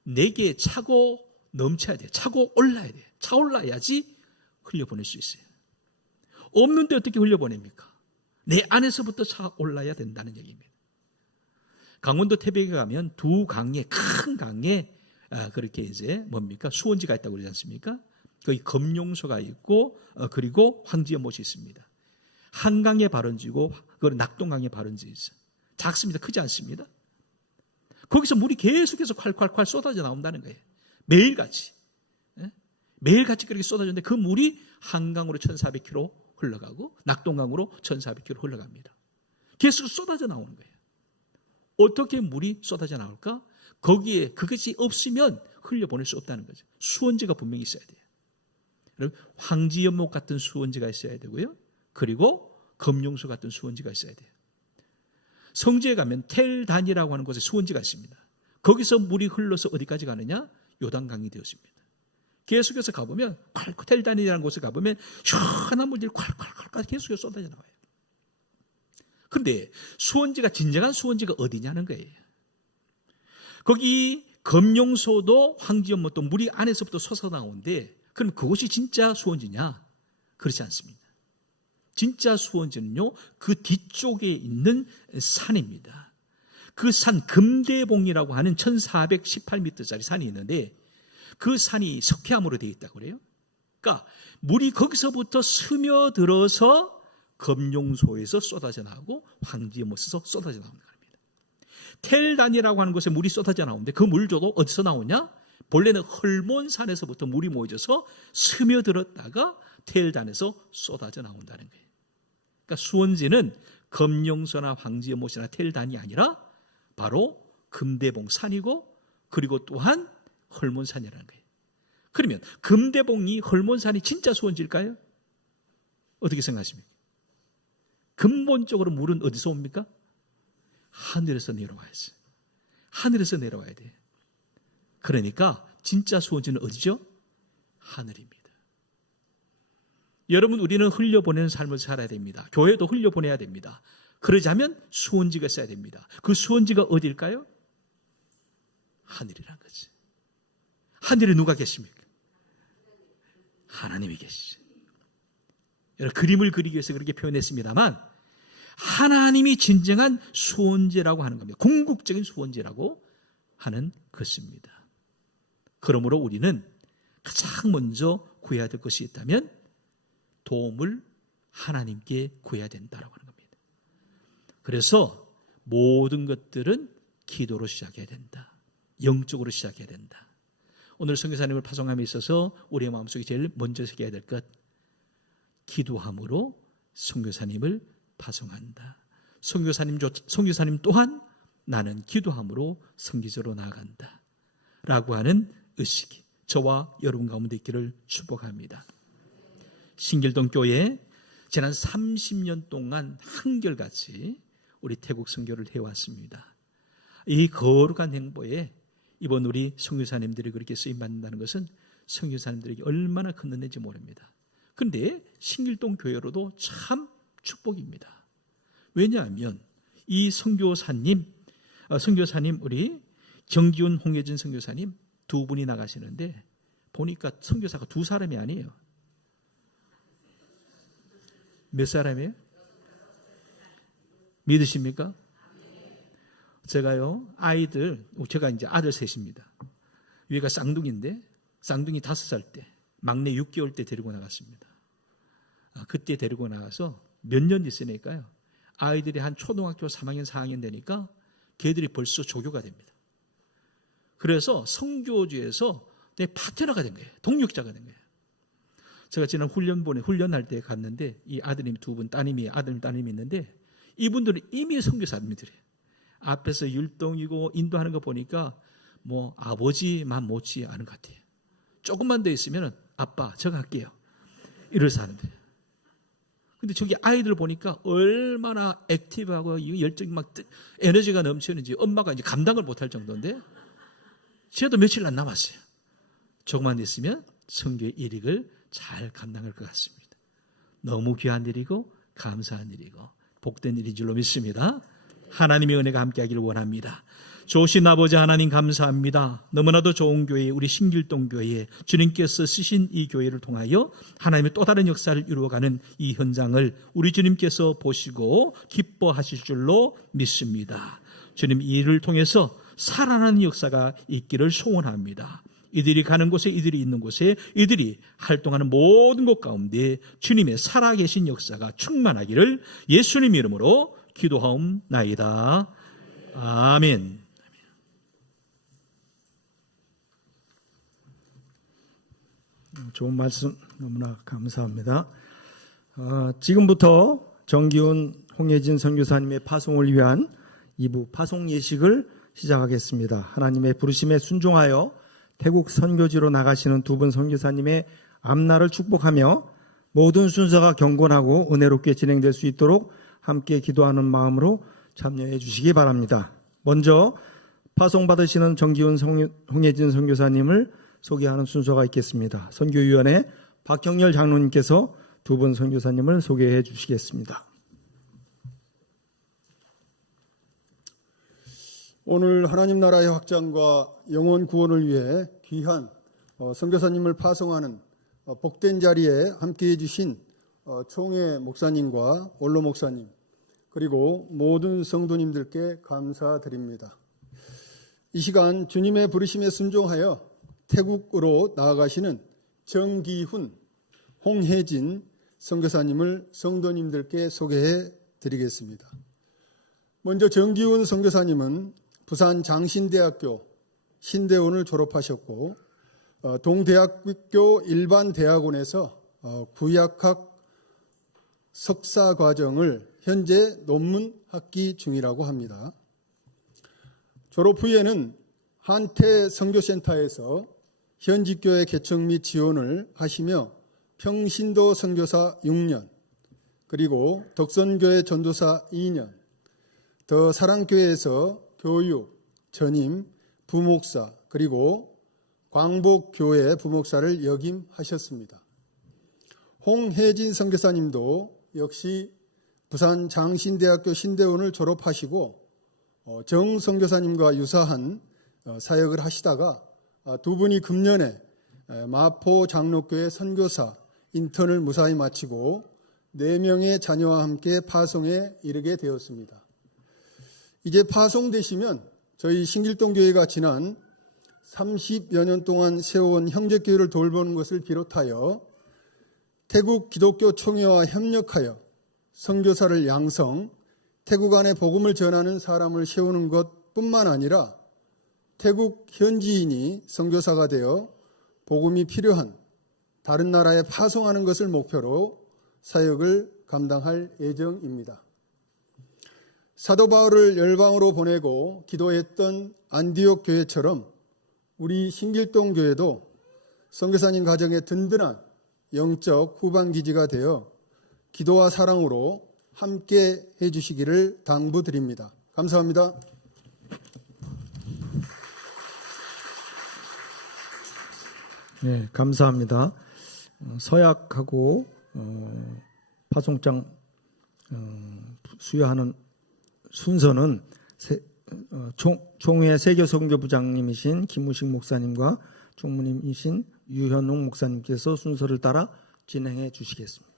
내게 차고 넘쳐야 돼요. 차고 올라야 돼요. 차올라야지 흘려보낼 수 있어요. 없는데 어떻게 흘려보냅니까? 내 안에서부터 차올라야 된다는 얘기입니다. 강원도 태백에 가면 두 강에, 큰 강에 그렇게 이제 뭡니까? 수원지가 있다고 그러지 않습니까? 거기 검룡소가 있고 그리고 황지연못이 있습니다. 한강에 발원지고 그건 낙동강에 발원지 있어요. 작습니다. 크지 않습니다. 거기서 물이 계속해서 콸콸콸 쏟아져 나온다는 거예요. 매일같이. 매일같이 그렇게 쏟아졌는데 그 물이 한강으로 1400km 흘러가고 낙동강으로 1400km 흘러갑니다. 계속 쏟아져 나오는 거예요. 어떻게 물이 쏟아져 나올까? 거기에 그것이 없으면 흘려보낼 수 없다는 거죠. 수원지가 분명히 있어야 돼요. 여러분, 황지연못 같은 수원지가 있어야 되고요. 그리고 검룡소 같은 수원지가 있어야 돼요. 성지에 가면 텔단이라고 하는 곳에 수원지가 있습니다. 거기서 물이 흘러서 어디까지 가느냐? 요단강이 되었습니다. 계속해서 가보면 텔단이라는 곳에 가보면 시원한 물들이 콸콸콸 계속해서 쏟아져 나와요. 그런데 수원지가 진정한 수원지가 어디냐는 거예요. 거기 검룡소도 황지연못도 물이 안에서부터 솟아 나오는데 그럼 그곳이 진짜 수원지냐? 그렇지 않습니다. 진짜 수원지는요, 그 뒤쪽에 있는 산입니다. 그 산, 금대봉이라고 하는 1418m짜리 산이 있는데 그 산이 석회암으로 되어 있다고 그래요. 그러니까 물이 거기서부터 스며들어서 검룡소에서 쏟아져 나오고 황지연못에서 쏟아져 나오는 겁니다. 텔단이라고 하는 곳에 물이 쏟아져 나오는데 그 물조도 어디서 나오냐? 본래는 헐몬산에서부터 물이 모여져서 스며들었다가 텔단에서 쏟아져 나온다는 거예요. 그러니까 수원지는 검룡소나 황지연못이나 텔단이 아니라 바로 금대봉 산이고 그리고 또한 헐몬산이라는 거예요. 그러면 금대봉이 헐몬산이 진짜 수원지일까요? 어떻게 생각하십니까? 근본적으로 물은 어디서 옵니까? 하늘에서 내려와야지. 하늘에서 내려와야 돼요. 그러니까 진짜 수원지는 어디죠? 하늘입니다. 여러분, 우리는 흘려보내는 삶을 살아야 됩니다. 교회도 흘려보내야 됩니다. 그러자면 수원지가 있어야 됩니다. 그 수원지가 어디일까요? 하늘이란 거지. 하늘에 누가 계십니까? 하나님이 계시죠. 여러분, 그림을 그리기 위해서 그렇게 표현했습니다만 하나님이 진정한 수원지라고 하는 겁니다. 궁극적인 수원지라고 하는 것입니다. 그러므로 우리는 가장 먼저 구해야 될 것이 있다면 도움을 하나님께 구해야 된다고 하는 겁니다. 그래서 모든 것들은 기도로 시작해야 된다. 영적으로 시작해야 된다. 오늘 선교사님을 파송함에 있어서 우리의 마음속에 제일 먼저 새겨야 될 것, 기도함으로 선교사님을 파송한다. 선교사님 또한 나는 기도함으로 선기자로 나아간다 라고 하는 의식이 저와 여러분 가운데 있기를 축복합니다. 신길동 교회 지난 30년 동안 한결같이 우리 태국 선교를 해왔습니다. 이 거룩한 행보에 이번 우리 선교사님들이 그렇게 쓰임받는다는 것은 선교사님들에게 얼마나 큰 은혜인지 모릅니다. 그런데 신길동 교회로도 참 축복입니다. 왜냐하면 이 선교사님 우리 정기훈, 홍혜진 선교사님 두 분이 나가시는데 보니까 선교사가 두 사람이 아니에요. 몇 사람이에요? 믿으십니까? 제가요, 제가 이제 아들 셋입니다. 위가 쌍둥이인데, 쌍둥이 5살 때, 막내 6개월 때 데리고 나갔습니다. 그때 데리고 나가서 몇 년 있으니까요, 아이들이 한 초등학교 3학년, 4학년 되니까 걔들이 벌써 조교가 됩니다. 그래서 선교지에서 내 파트너가 된 거예요. 동역자가 된 거예요. 제가 지난 훈련할 때 갔는데 이 아드님 두 분, 아드님, 따님이 있는데 이분들은 이미 선교사님들이에요. 앞에서 율동이고 인도하는 거 보니까 뭐 아버지만 못지 않은 것 같아요. 조금만 더 있으면 아빠 저 갈게요. 이래서 하는데. 근데 저기 아이들 보니까 얼마나 액티브하고 열정이 막 에너지가 넘치는지 엄마가 이제 감당을 못할 정도인데 쟤도 며칠 안 남았어요. 조금만 있으면 선교의 일익을 잘 감당할 것 같습니다. 너무 귀한 일이고 감사한 일이고 복된 일인 줄로 믿습니다. 하나님의 은혜가 함께하기를 원합니다. 좋으신 아버지 하나님 감사합니다. 너무나도 좋은 교회, 우리 신길동 교회, 주님께서 쓰신 이 교회를 통하여 하나님의 또 다른 역사를 이루어가는 이 현장을 우리 주님께서 보시고 기뻐하실 줄로 믿습니다. 주님, 이 일을 통해서 살아나는 역사가 있기를 소원합니다. 이들이 가는 곳에, 이들이 있는 곳에, 이들이 활동하는 모든 곳 가운데 주님의 살아계신 역사가 충만하기를 예수님 이름으로 기도하옵나이다. 아멘. 좋은 말씀 너무나 감사합니다. 지금부터 정기훈, 홍혜진 선교사님의 파송을 위한 2부 파송 예식을 시작하겠습니다. 하나님의 부르심에 순종하여 태국 선교지로 나가시는 두 분 선교사님의 앞날을 축복하며 모든 순서가 경건하고 은혜롭게 진행될 수 있도록 함께 기도하는 마음으로 참여해 주시기 바랍니다. 먼저 파송 받으시는 정기훈, 홍혜진 선교사님을 소개하는 순서가 있겠습니다. 선교위원회 박형렬 장로님께서 두 분 선교사님을 소개해 주시겠습니다. 오늘 하나님 나라의 확장과 영혼 구원을 위해 귀한 선교사님을 파송하는 복된 자리에 함께해 주신 총회 목사님과 원로 목사님 그리고 모든 성도님들께 감사드립니다. 이 시간 주님의 부르심에 순종하여 태국으로 나아가시는 정기훈, 홍혜진 선교사님을 성도님들께 소개해 드리겠습니다. 먼저 정기훈 선교사님은 부산 장신대학교 신대원을 졸업하셨고 동대학교 일반대학원에서 구약학 석사 과정을 현재 논문 학기 중이라고 합니다. 졸업 후에는 한태 선교센터에서 현지교회 개척 및 지원을 하시며 평신도 선교사 6년, 그리고 덕선교회 전도사 2년, 더 사랑교회에서 교육, 전임, 부목사, 그리고 광복교회 부목사를 역임하셨습니다. 홍혜진 선교사님도 역시 부산 장신대학교 신대원을 졸업하시고 정 선교사님과 유사한 사역을 하시다가 두 분이 금년에 마포 장로교회 선교사 인턴을 무사히 마치고 4명의 자녀와 함께 파송에 이르게 되었습니다. 이제 파송되시면 저희 신길동교회가 지난 30여 년 동안 세워온 형제교회를 돌보는 것을 비롯하여 태국 기독교 총회와 협력하여 선교사를 양성, 태국 안에 복음을 전하는 사람을 세우는 것뿐만 아니라 태국 현지인이 선교사가 되어 복음이 필요한 다른 나라에 파송하는 것을 목표로 사역을 감당할 예정입니다. 사도 바울을 열방으로 보내고 기도했던 안디옥 교회처럼 우리 신길동 교회도 선교사님 가정의 든든한 영적 후방 기지가 되어 기도와 사랑으로 함께 해주시기를 당부드립니다. 감사합니다. 네, 감사합니다. 서약하고 파송장 수여하는 순서는 총회 세계선교부장님이신 김우식 목사님과 총무님이신 유현웅 목사님께서 순서를 따라 진행해 주시겠습니다.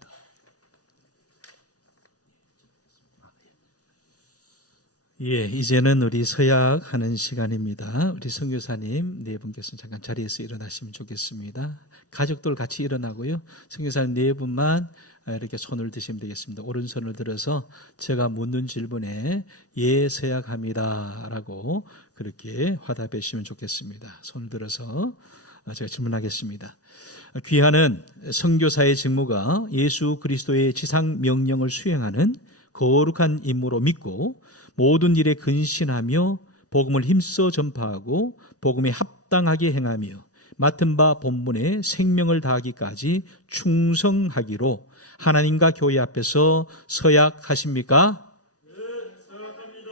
예, 이제는 우리 서약하는 시간입니다. 우리 선교사님 네 분께서 잠깐 자리에서 일어나시면 좋겠습니다. 가족들 같이 일어나고요. 선교사님 네 분만 이렇게 손을 드시면 되겠습니다. 오른손을 들어서 제가 묻는 질문에 예, 서약합니다 라고 그렇게 화답해 주시면 좋겠습니다. 손을 들어서 제가 질문하겠습니다. 귀하는 선교사의 직무가 예수 그리스도의 지상 명령을 수행하는 거룩한 임무로 믿고 모든 일에 근신하며 복음을 힘써 전파하고 복음에 합당하게 행하며 맡은 바 본분에 생명을 다하기까지 충성하기로 하나님과 교회 앞에서 서약하십니까? 네, 서약합니다.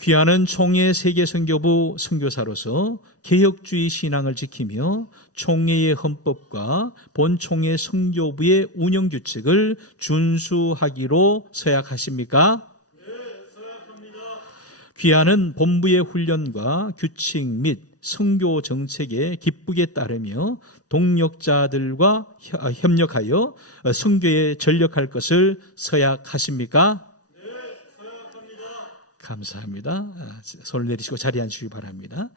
귀하는 총회 세계선교부 선교사로서 개혁주의 신앙을 지키며 총회의 헌법과 본총회 선교부의 운영규칙을 준수하기로 서약하십니까? 귀하는 본부의 훈련과 규칙 및 선교 정책에 기쁘게 따르며 동력자들과 협력하여 선교에 전력할 것을 서약하십니까? 네, 서약합니다. 감사합니다. 손을 내리시고 자리에 앉으시기 바랍니다.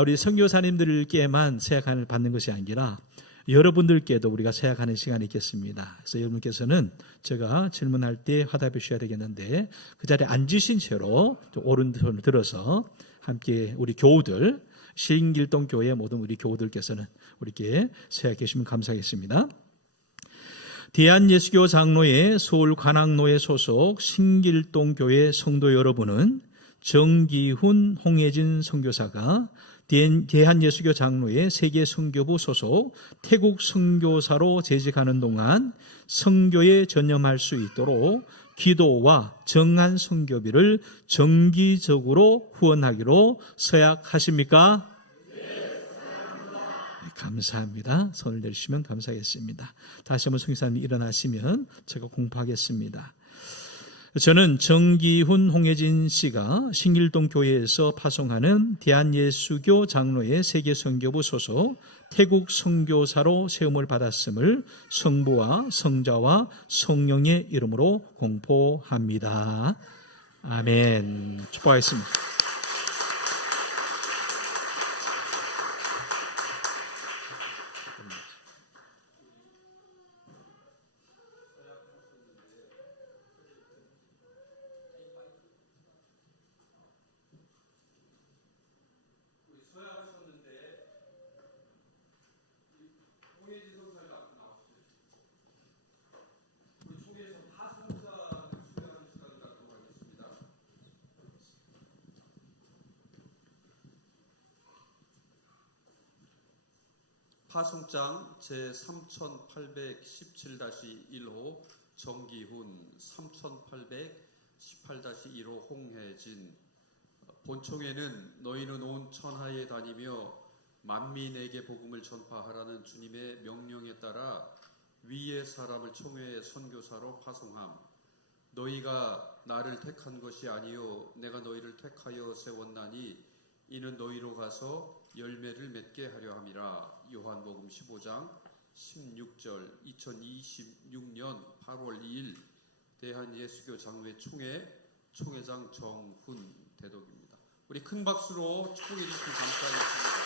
우리 선교사님들께만 세약한을 받는 것이 아니라 여러분들께도 우리가 세약하는 시간이 있겠습니다. 그래서 여러분께서는 제가 질문할 때 화답해 주셔야 되겠는데 그 자리에 앉으신 채로 오른손을 들어서 함께 우리 교우들, 신길동 교회 모든 우리 교우들께서는 우리께 세약해 주시면 감사하겠습니다. 대한예수교 장로회 서울 관악로에 소속 신길동 교회 성도 여러분은 정기훈, 홍혜진 선교사가 대한예수교 장로회 세계 선교부 소속 태국 선교사로 재직하는 동안 선교에 전념할 수 있도록 기도와 정한 선교비를 정기적으로 후원하기로 서약하십니까? 감사합니다. 손을 내리시면 감사하겠습니다. 다시 한번 성교사님 일어나시면 제가 공포하겠습니다. 저는 정기훈, 홍혜진 씨가 신길동 교회에서 파송하는 대한예수교 장로회 세계선교부 소속 태국 선교사로 세움을 받았음을 성부와 성자와 성령의 이름으로 공포합니다. 아멘. 축복하겠습니다. 파송장 제3817-1호 정기훈, 3818-1호 홍혜진. 본총회는 너희는 온 천하에 다니며 만민에게 복음을 전파하라는 주님의 명령에 따라 위의 사람을 총회의 선교사로 파송함. 너희가 나를 택한 것이 아니요 내가 너희를 택하여 세웠나니 이는 너희로 가서 열매를 맺게 하려 함이라. 요한복음 15장 16절. 2026년 8월 2일 대한예수교 장로회 총회장 정훈 대독입니다. 우리 큰 박수로 축복해 주시면 감사하겠습니다.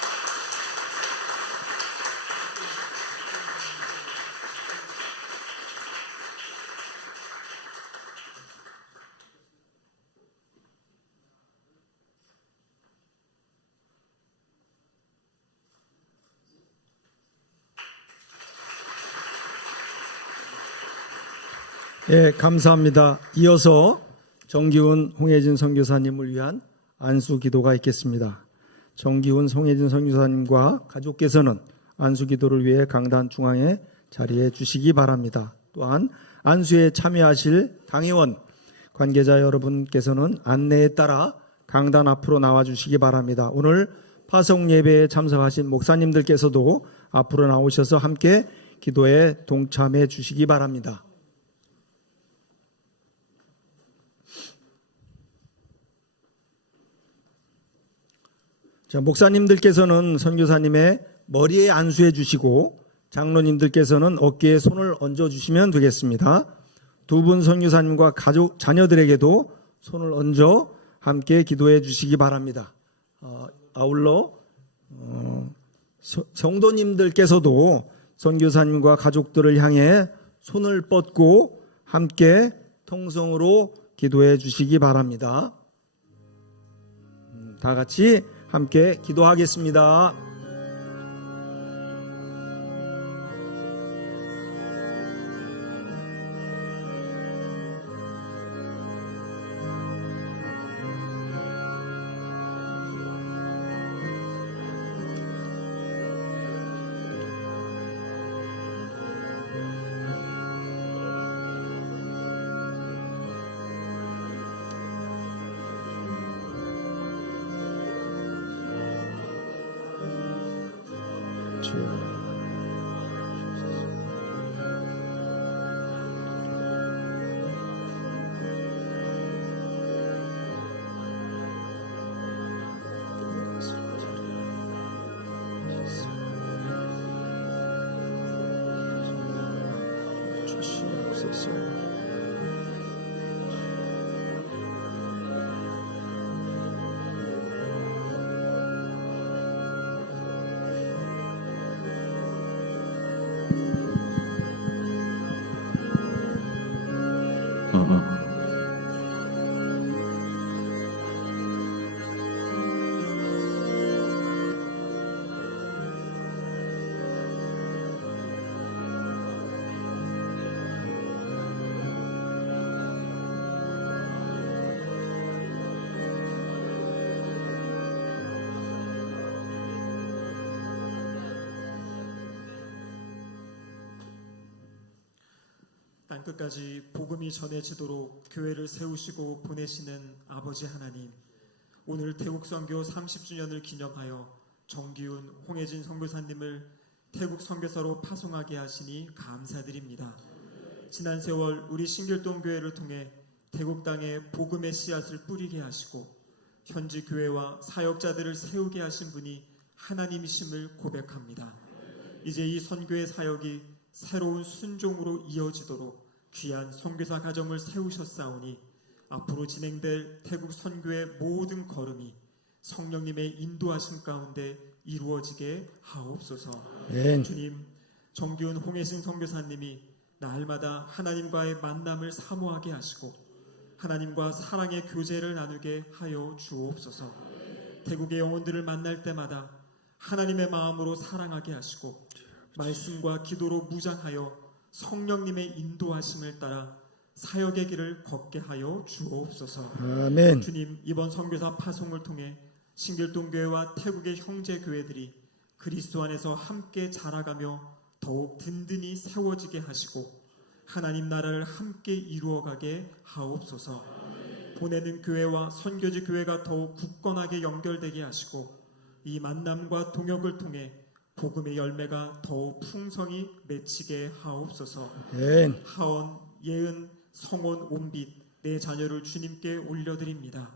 예, 감사합니다. 이어서 정기훈, 홍혜진 선교사님을 위한 안수 기도가 있겠습니다. 정기훈, 홍혜진 선교사님과 가족께서는 안수 기도를 위해 강단 중앙에 자리해 주시기 바랍니다. 또한 안수에 참여하실 당회원 관계자 여러분께서는 안내에 따라 강단 앞으로 나와 주시기 바랍니다. 오늘 파송 예배에 참석하신 목사님들께서도 앞으로 나오셔서 함께 기도에 동참해 주시기 바랍니다. 자, 목사님들께서는 선교사님의 머리에 안수해 주시고 장로님들께서는 어깨에 손을 얹어 주시면 되겠습니다. 두 분 선교사님과 가족, 자녀들에게도 손을 얹어 함께 기도해 주시기 바랍니다. 아울러 성도님들께서도 선교사님과 가족들을 향해 손을 뻗고 함께 통성으로 기도해 주시기 바랍니다. 다 같이 함께 기도하겠습니다. 주시옵소서. 땅끝까지 복음이 전해지도록 교회를 세우시고 보내시는 아버지 하나님, 오늘 태국 선교 30주년을 기념하여 정기훈, 홍혜진 선교사님을 태국 선교사로 파송하게 하시니 감사드립니다. 지난 세월 우리 신길동 교회를 통해 태국 땅에 복음의 씨앗을 뿌리게 하시고 현지 교회와 사역자들을 세우게 하신 분이 하나님이심을 고백합니다. 이제 이 선교의 사역이 새로운 순종으로 이어지도록 귀한 선교사 가정을 세우셨사오니 앞으로 진행될 태국 선교의 모든 걸음이 성령님의 인도하심 가운데 이루어지게 하옵소서. 아멘. 주님, 정기훈 홍혜신 선교사님이 날마다 하나님과의 만남을 사모하게 하시고 하나님과 사랑의 교제를 나누게 하여 주옵소서. 태국의 영혼들을 만날 때마다 하나님의 마음으로 사랑하게 하시고 말씀과 기도로 무장하여 성령님의 인도하심을 따라 사역의 길을 걷게 하여 주옵소서. 아멘. 주님, 이번 선교사 파송을 통해 신길동 교회와 태국의 형제 교회들이 그리스도 안에서 함께 자라가며 더욱 든든히 세워지게 하시고 하나님 나라를 함께 이루어가게 하옵소서. 보내는 교회와 선교지 교회가 더욱 굳건하게 연결되게 하시고 이 만남과 동역을 통해 복음의 열매가 더욱 풍성히 맺히게 하옵소서. 아멘. 하원, 예은, 성원, 온빛 내 자녀를 주님께 올려드립니다.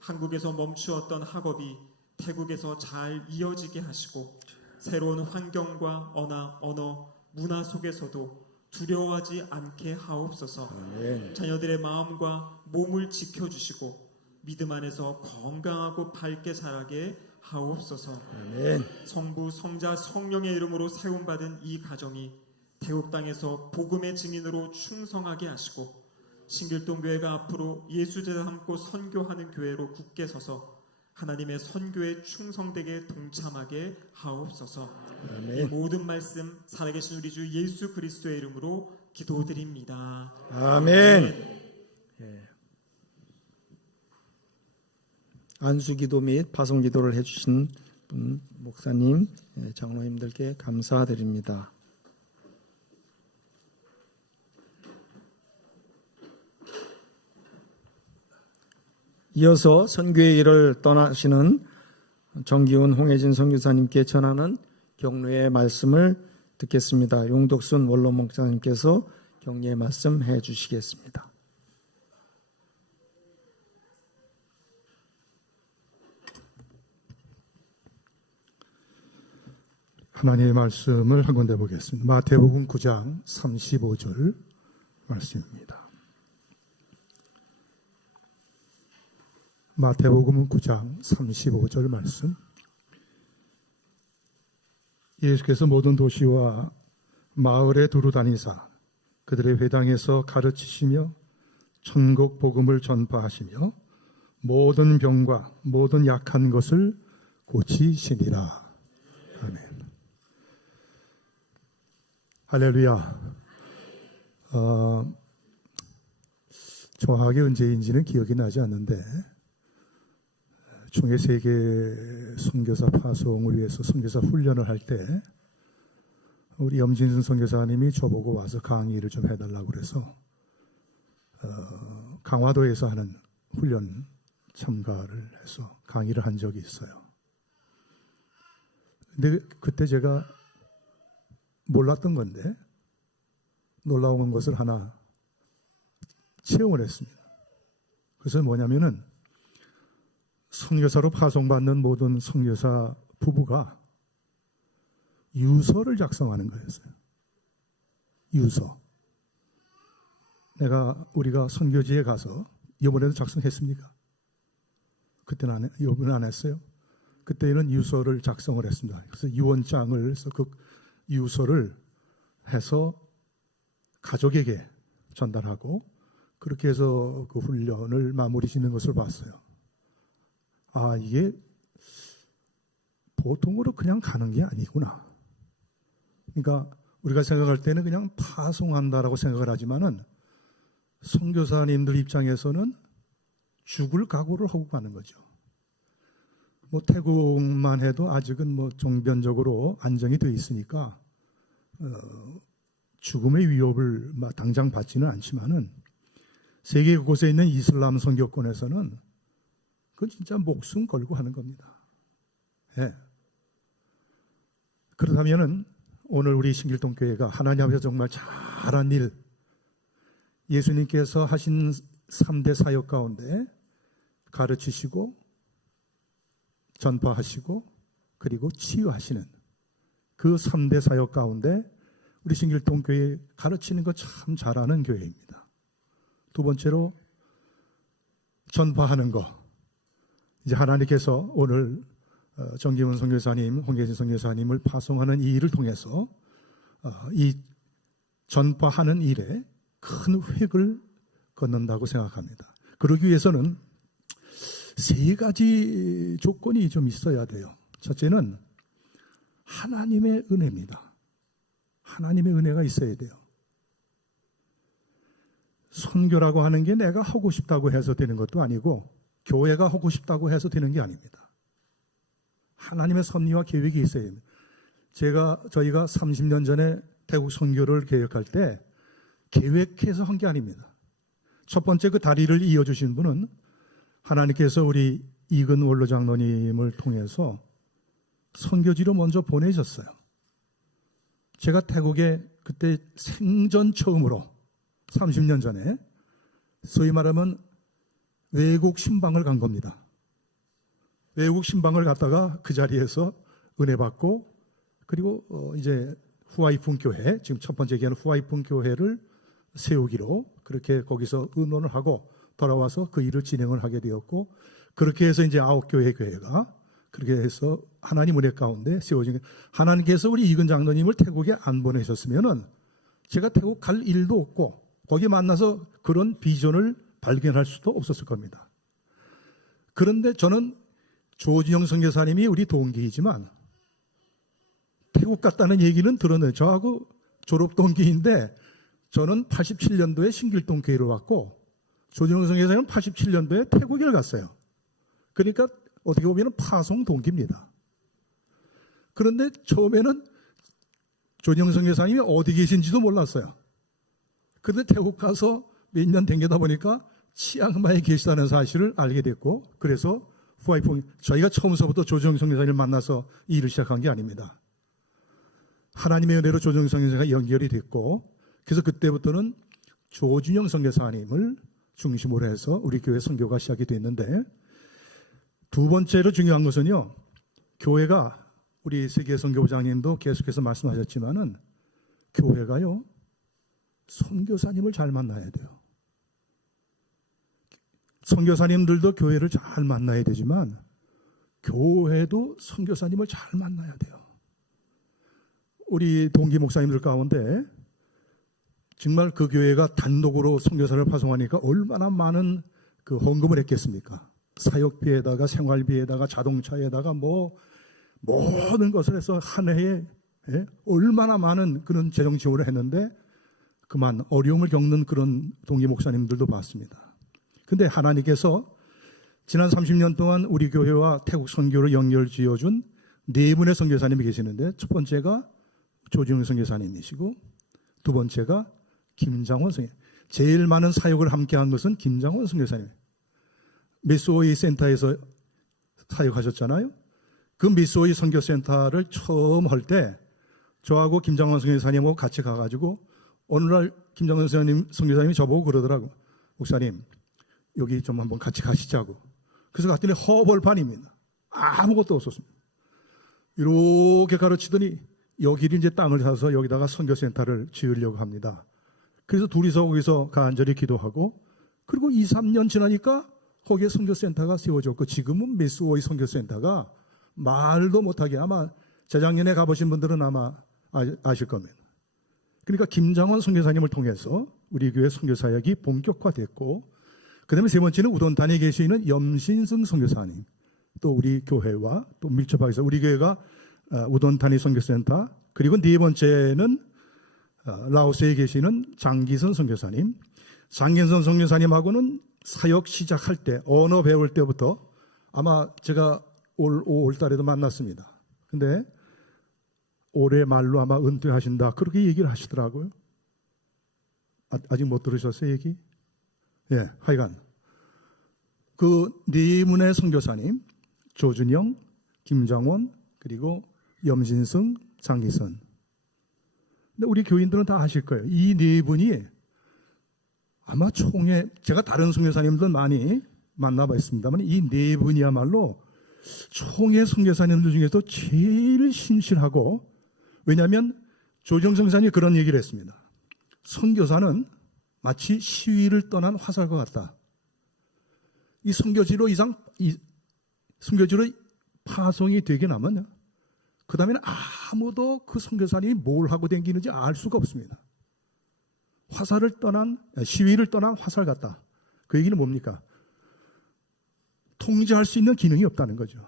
한국에서 멈추었던 학업이 태국에서 잘 이어지게 하시고 새로운 환경과 언어, 문화 속에서도 두려워하지 않게 하옵소서. 아멘. 자녀들의 마음과 몸을 지켜주시고 믿음 안에서 건강하고 밝게 자라게 하옵소서. 아멘. 성부, 성자, 성령의 이름으로 세움받은 이 가정이 태국 땅에서 복음의 증인으로 충성하게 하시고 신길동 교회가 앞으로 예수제자 삼고 선교하는 교회로 굳게 서서 하나님의 선교에 충성되게 동참하게 하옵소서. 이 아멘. 모든 말씀 살아계신 우리 주 예수 그리스도의 이름으로 기도드립니다. 아멘. 안수기도 및 파송기도를 해주신 분, 목사님, 장로님들께 감사드립니다. 이어서 선교의 길을 떠나시는 정기훈, 홍혜진 선교사님께 전하는 격려의 말씀을 듣겠습니다. 용덕순 원로 목사님께서 격려의 말씀 해주시겠습니다. 하나님의 말씀을 한 군데 보겠습니다. 마태복음 9장 35절 말씀입니다. 마태복음 9장 35절 말씀. 예수께서 모든 도시와 마을에 두루 다니사 그들의 회당에서 가르치시며 천국 복음을 전파하시며 모든 병과 모든 약한 것을 고치시니라. 아멘. 할렐루야. 정확하게 언제인지는 기억이 나지 않는데 중의 세계 선교사 파송을 위해서 선교사 훈련을 할 때 우리 염진순 선교사님이 저보고 와서 강의를 좀 해달라고 그래서 강화도에서 하는 훈련 참가를 해서 강의를 한 적이 있어요. 근데 그때 제가 몰랐던 건데 놀라운 것을 하나 체험을 했습니다. 그래서 뭐냐면은 선교사로 파송받는 모든 선교사 부부가 유서를 작성하는 거였어요. 유서. 우리가 선교지에 가서 이번에도 작성했습니까? 그때는 이번에 안 했어요. 그때는 유서를 작성을 했습니다. 그래서 유언장을 해서 그 유서를 해서 가족에게 전달하고 그렇게 해서 그 훈련을 마무리 짓는 것을 봤어요. 아, 이게 보통으로 그냥 가는 게 아니구나. 그러니까 우리가 생각할 때는 그냥 파송한다라고 생각을 하지만은 선교사님들 입장에서는 죽을 각오를 하고 가는 거죠. 뭐 태국만 해도 아직은 뭐 종변적으로 안정이 돼 있으니까 죽음의 위협을 당장 받지는 않지만은 세계 곳곳에 있는 이슬람 선교권에서는 그건 진짜 목숨 걸고 하는 겁니다. 예. 그렇다면은 오늘 우리 신길동교회가 하나님 앞에서 정말 잘한 일, 예수님께서 하신 3대 사역 가운데 가르치시고 전파하시고 그리고 치유하시는 그 3대 사역 가운데 우리 신길동교회 가르치는 거 참 잘하는 교회입니다. 두 번째로 전파하는 거. 이제 하나님께서 오늘 정기훈 선교사님, 홍계진 선교사님을 파송하는 이 일을 통해서 이 전파하는 일에 큰 획을 걷는다고 생각합니다. 그러기 위해서는 세 가지 조건이 좀 있어야 돼요. 첫째는 하나님의 은혜입니다. 하나님의 은혜가 있어야 돼요. 선교라고 하는 게 내가 하고 싶다고 해서 되는 것도 아니고 교회가 하고 싶다고 해서 되는 게 아닙니다. 하나님의 섭리와 계획이 있어야 됩니다. 저희가 30년 전에 태국 선교를 계획할 때 계획해서 한 게 아닙니다. 첫 번째 그 다리를 이어주신 분은 하나님께서 우리 이근 원로 장로님을 통해서 선교지로 먼저 보내셨어요. 제가 태국에 그때 생전 처음으로 30년 전에 소위 말하면 외국 신방을 간 겁니다. 외국 신방을 갔다가 그 자리에서 은혜 받고 그리고 이제 후아이푼 교회, 지금 첫 번째 얘기하는 후아이푼 교회를 세우기로 그렇게 거기서 의논을 하고 돌아와서 그 일을 진행을 하게 되었고 그렇게 해서 이제 9교회 교회가 그렇게 해서 하나님 은혜 가운데 세워진 게 하나님께서 우리 이근 장로님을 태국에 안 보내셨으면은 제가 태국 갈 일도 없고 거기 만나서 그런 비전을 발견할 수도 없었을 겁니다. 그런데 저는 조진영 선교사님이 우리 동기이지만 태국 갔다는 얘기는 들었는데 저하고 졸업 동기인데 저는 87년도에 신길동교회로 왔고 조진영 선교사님은 87년도에 태국에 갔어요. 그러니까 어떻게 보면 파송 동기입니다. 그런데 처음에는 조진영 선교사님이 어디 계신지도 몰랐어요. 그런데 태국 가서 몇 년 댕겨다 보니까 치앙마이에 계시다는 사실을 알게 됐고 그래서 후아이풍 저희가 처음서부터 조정성 선교사님을 만나서 이 일을 시작한 게 아닙니다. 하나님의 은혜로 조정성 선교사가 연결이 됐고 그래서 그때부터는 조준영 선교사님을 중심으로 해서 우리 교회 선교가 시작이 됐는데 두 번째로 중요한 것은요. 교회가 우리 세계 선교부장님도 계속해서 말씀하셨지만은 교회가요. 선교사님을 잘 만나야 돼요. 선교사님들도 교회를 잘 만나야 되지만 교회도 선교사님을 잘 만나야 돼요. 우리 동기 목사님들 가운데 정말 그 교회가 단독으로 선교사를 파송하니까 얼마나 많은 그 헌금을 했겠습니까? 사역비에다가 생활비에다가 자동차에다가 뭐 모든 것을 해서 한 해에 얼마나 많은 그런 재정 지원을 했는데 그만 어려움을 겪는 그런 동기 목사님들도 봤습니다. 근데 하나님께서 지난 30년 동안 우리 교회와 태국 선교를 연결 지어준 네 분의 선교사님이 계시는데 첫 번째가 조진웅 선교사님이시고 두 번째가 김장원 선교사님. 제일 많은 사역을 함께한 것은 김장원 선교사님. 미스오이 센터에서 사역하셨잖아요. 그 미스오이 선교센터를 처음 할 때 저하고 김장원 선교사님하고 같이 가가지고 오늘날 김장원 선교사님이 저보고 그러더라고. 목사님 여기 좀 한번 같이 가시자고. 그래서 갔더니 허벌판입니다. 아무것도 없었습니다. 이렇게 가르치더니 여기를 이제 땅을 사서 여기다가 선교센터를 지으려고 합니다. 그래서 둘이서 거기서 간절히 기도하고 그리고 2, 3년 지나니까 거기에 선교센터가 세워졌고 지금은 미스오이 선교센터가 말도 못하게 아마 재작년에 가보신 분들은 아마 아실 겁니다. 그러니까 김장원 선교사님을 통해서 우리 교회 선교사역이 본격화됐고 그 다음에 세 번째는 우돈탄에 계시는 염신승 선교사님 또 우리 교회와 또 밀접하게 우리 교회가 우돈탄이 선교센터 그리고 네 번째는 라오스에 계시는 장기선 선교사님 장기선 선교사님하고는 사역 시작할 때 언어 배울 때부터 아마 제가 올 5월 달에도 만났습니다. 근데 올해 말로 아마 은퇴하신다 그렇게 얘기를 하시더라고요. 아직 못 들으셨어요, 얘기? 예, 하여간 그 네 분의 선교사님, 조준영, 김장원, 그리고 염진승, 장기선. 근데 우리 교인들은 다 아실 거예요. 이 네 분이 아마 총회, 제가 다른 선교사님들 많이 만나봤습니다만 이 네 분이야말로 총회 선교사님들 중에서 제일 신실하고, 왜냐하면 조정 선교사님이 그런 얘기를 했습니다. 선교사는 마치 시위를 떠난 화살과 같다. 이 선교지로 선교지로 파송이 되게 나면 그 다음에는 아무도 그 선교사님이 뭘 하고 다니는지 알 수가 없습니다. 시위를 떠난 화살 같다. 그 얘기는 뭡니까? 통제할 수 있는 기능이 없다는 거죠.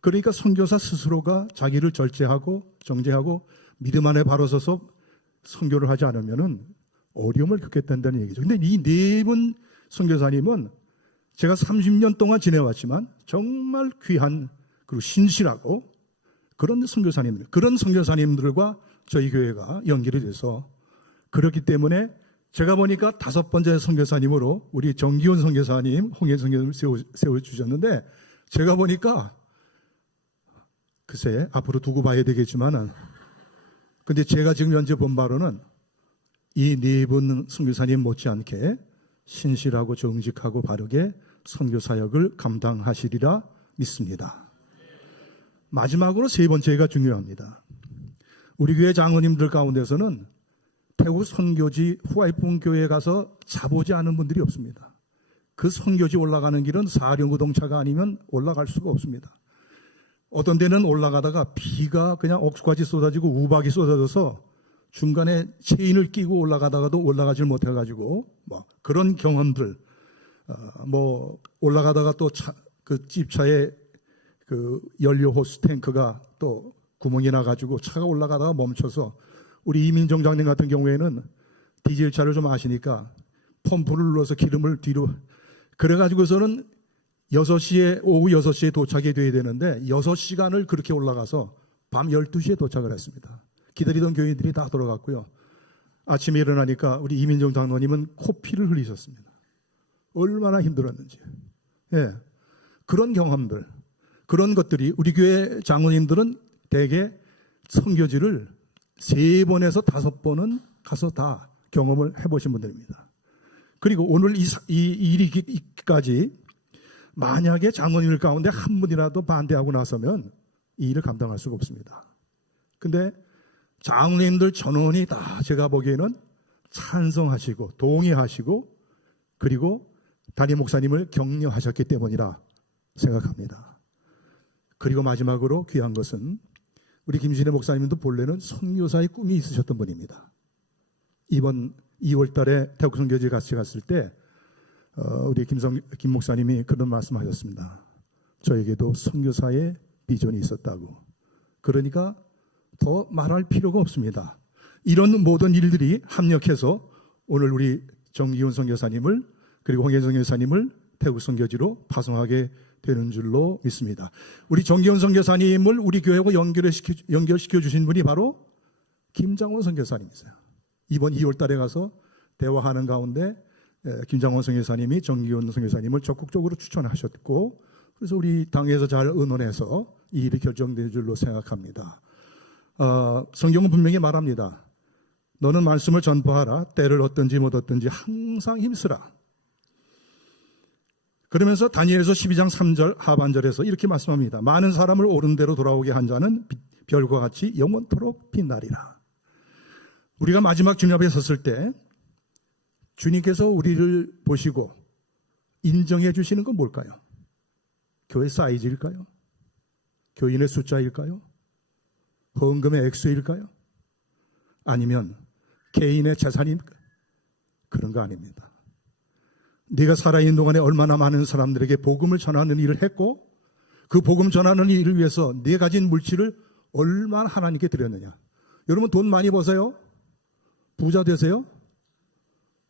그러니까 선교사 스스로가 자기를 절제하고 정제하고 믿음 안에 바로 서서 선교를 하지 않으면은 어려움을 겪게 된다는 얘기죠. 근데 이 네 분 선교사님은 제가 30년 동안 지내왔지만 정말 귀한 그리고 신실하고 그런 선교사님들과 저희 교회가 연결이 돼서, 그렇기 때문에 제가 보니까 5번째 선교사님으로 우리 정기훈 선교사님, 홍해 선교사님을 세워주셨는데, 제가 보니까 글쎄 앞으로 두고 봐야 되겠지만은, 근데 제가 지금 현재 본 바로는 이 네 분 선교사님 못지않게 신실하고 정직하고 바르게 선교 사역을 감당하시리라 믿습니다. 마지막으로 3번째가 중요합니다. 우리 교회 장로님들 가운데서는 태국 선교지 후아이풍 교회에 가서 자보지 않은 분들이 없습니다. 그 선교지 올라가는 길은 사륜구동차가 아니면 올라갈 수가 없습니다. 어떤 데는 올라가다가 비가 그냥 억수같이 쏟아지고 우박이 쏟아져서 중간에 체인을 끼고 올라가다가도 올라가질 못해가지고 그런 경험들, 올라가다가 또 그 집차에 그 연료 호스 탱크가 또 구멍이 나가지고 차가 올라가다가 멈춰서, 우리 이민정 장님 같은 경우에는 디젤 차를 좀 아시니까 펌프를 눌러서 기름을 뒤로, 그래가지고서는 오후 6시에 도착이 돼야 되는데 6시간을 그렇게 올라가서 밤 12시에 도착을 했습니다. 기다리던 교인들이 다 돌아갔고요. 아침에 일어나니까 우리 이민정 장로님은 코피를 흘리셨습니다. 얼마나 힘들었는지. 예, 그런 경험들, 그런 것들이 우리 교회 장로님들은 대개 선교지를 3번에서 5번은 가서 다 경험을 해보신 분들입니다. 그리고 오늘 이 일이기까지 만약에 장로님들 가운데 한 분이라도 반대하고 나서면 이 일을 감당할 수가 없습니다. 근데 장로님들 전원이 다 제가 보기에는 찬성하시고 동의하시고 그리고 담임 목사님을 격려하셨기 때문이라 생각합니다. 그리고 마지막으로 귀한 것은 우리 김신혜 목사님도 본래는 선교사의 꿈이 있으셨던 분입니다. 이번 2월 달에 태국 선교지에 같이 갔을 때 우리 김 목사님이 그런 말씀하셨습니다. 저에게도 선교사의 비전이 있었다고. 그러니까 더 말할 필요가 없습니다. 이런 모든 일들이 합력해서 오늘 우리 정기훈 선교사님을 그리고 홍혜정 선교사님을 태국 선교지로 파송하게 되는 줄로 믿습니다. 우리 정기훈 선교사님을 우리 교회하고 연결시켜 주신 분이 바로 김장원 선교사님이세요. 이번 2월 달에 가서 대화하는 가운데 김장원 선교사님이 정기훈 선교사님을 적극적으로 추천하셨고, 그래서 우리 당에서 잘 의논해서 이 일이 결정된 줄로 생각합니다. 성경은 분명히 말합니다. 너는 말씀을 전파하라. 때를 얻든지 못 얻든지 항상 힘쓰라. 그러면서 다니엘서 12장 3절 하반절에서 이렇게 말씀합니다. 많은 사람을 옳은 대로 돌아오게 한 자는 별과 같이 영원토록 빛나리라. 우리가 마지막 주님 앞에 섰을 때 주님께서 우리를 보시고 인정해 주시는 건 뭘까요? 교회 사이즈일까요? 교인의 숫자일까요? 헌금의 액수일까요? 아니면 개인의 재산입니까? 그런 거 아닙니다. 네가 살아있는 동안에 얼마나 많은 사람들에게 복음을 전하는 일을 했고, 그 복음 전하는 일을 위해서 네 가진 물질을 얼마나 하나님께 드렸느냐. 여러분 돈 많이 버세요? 부자 되세요?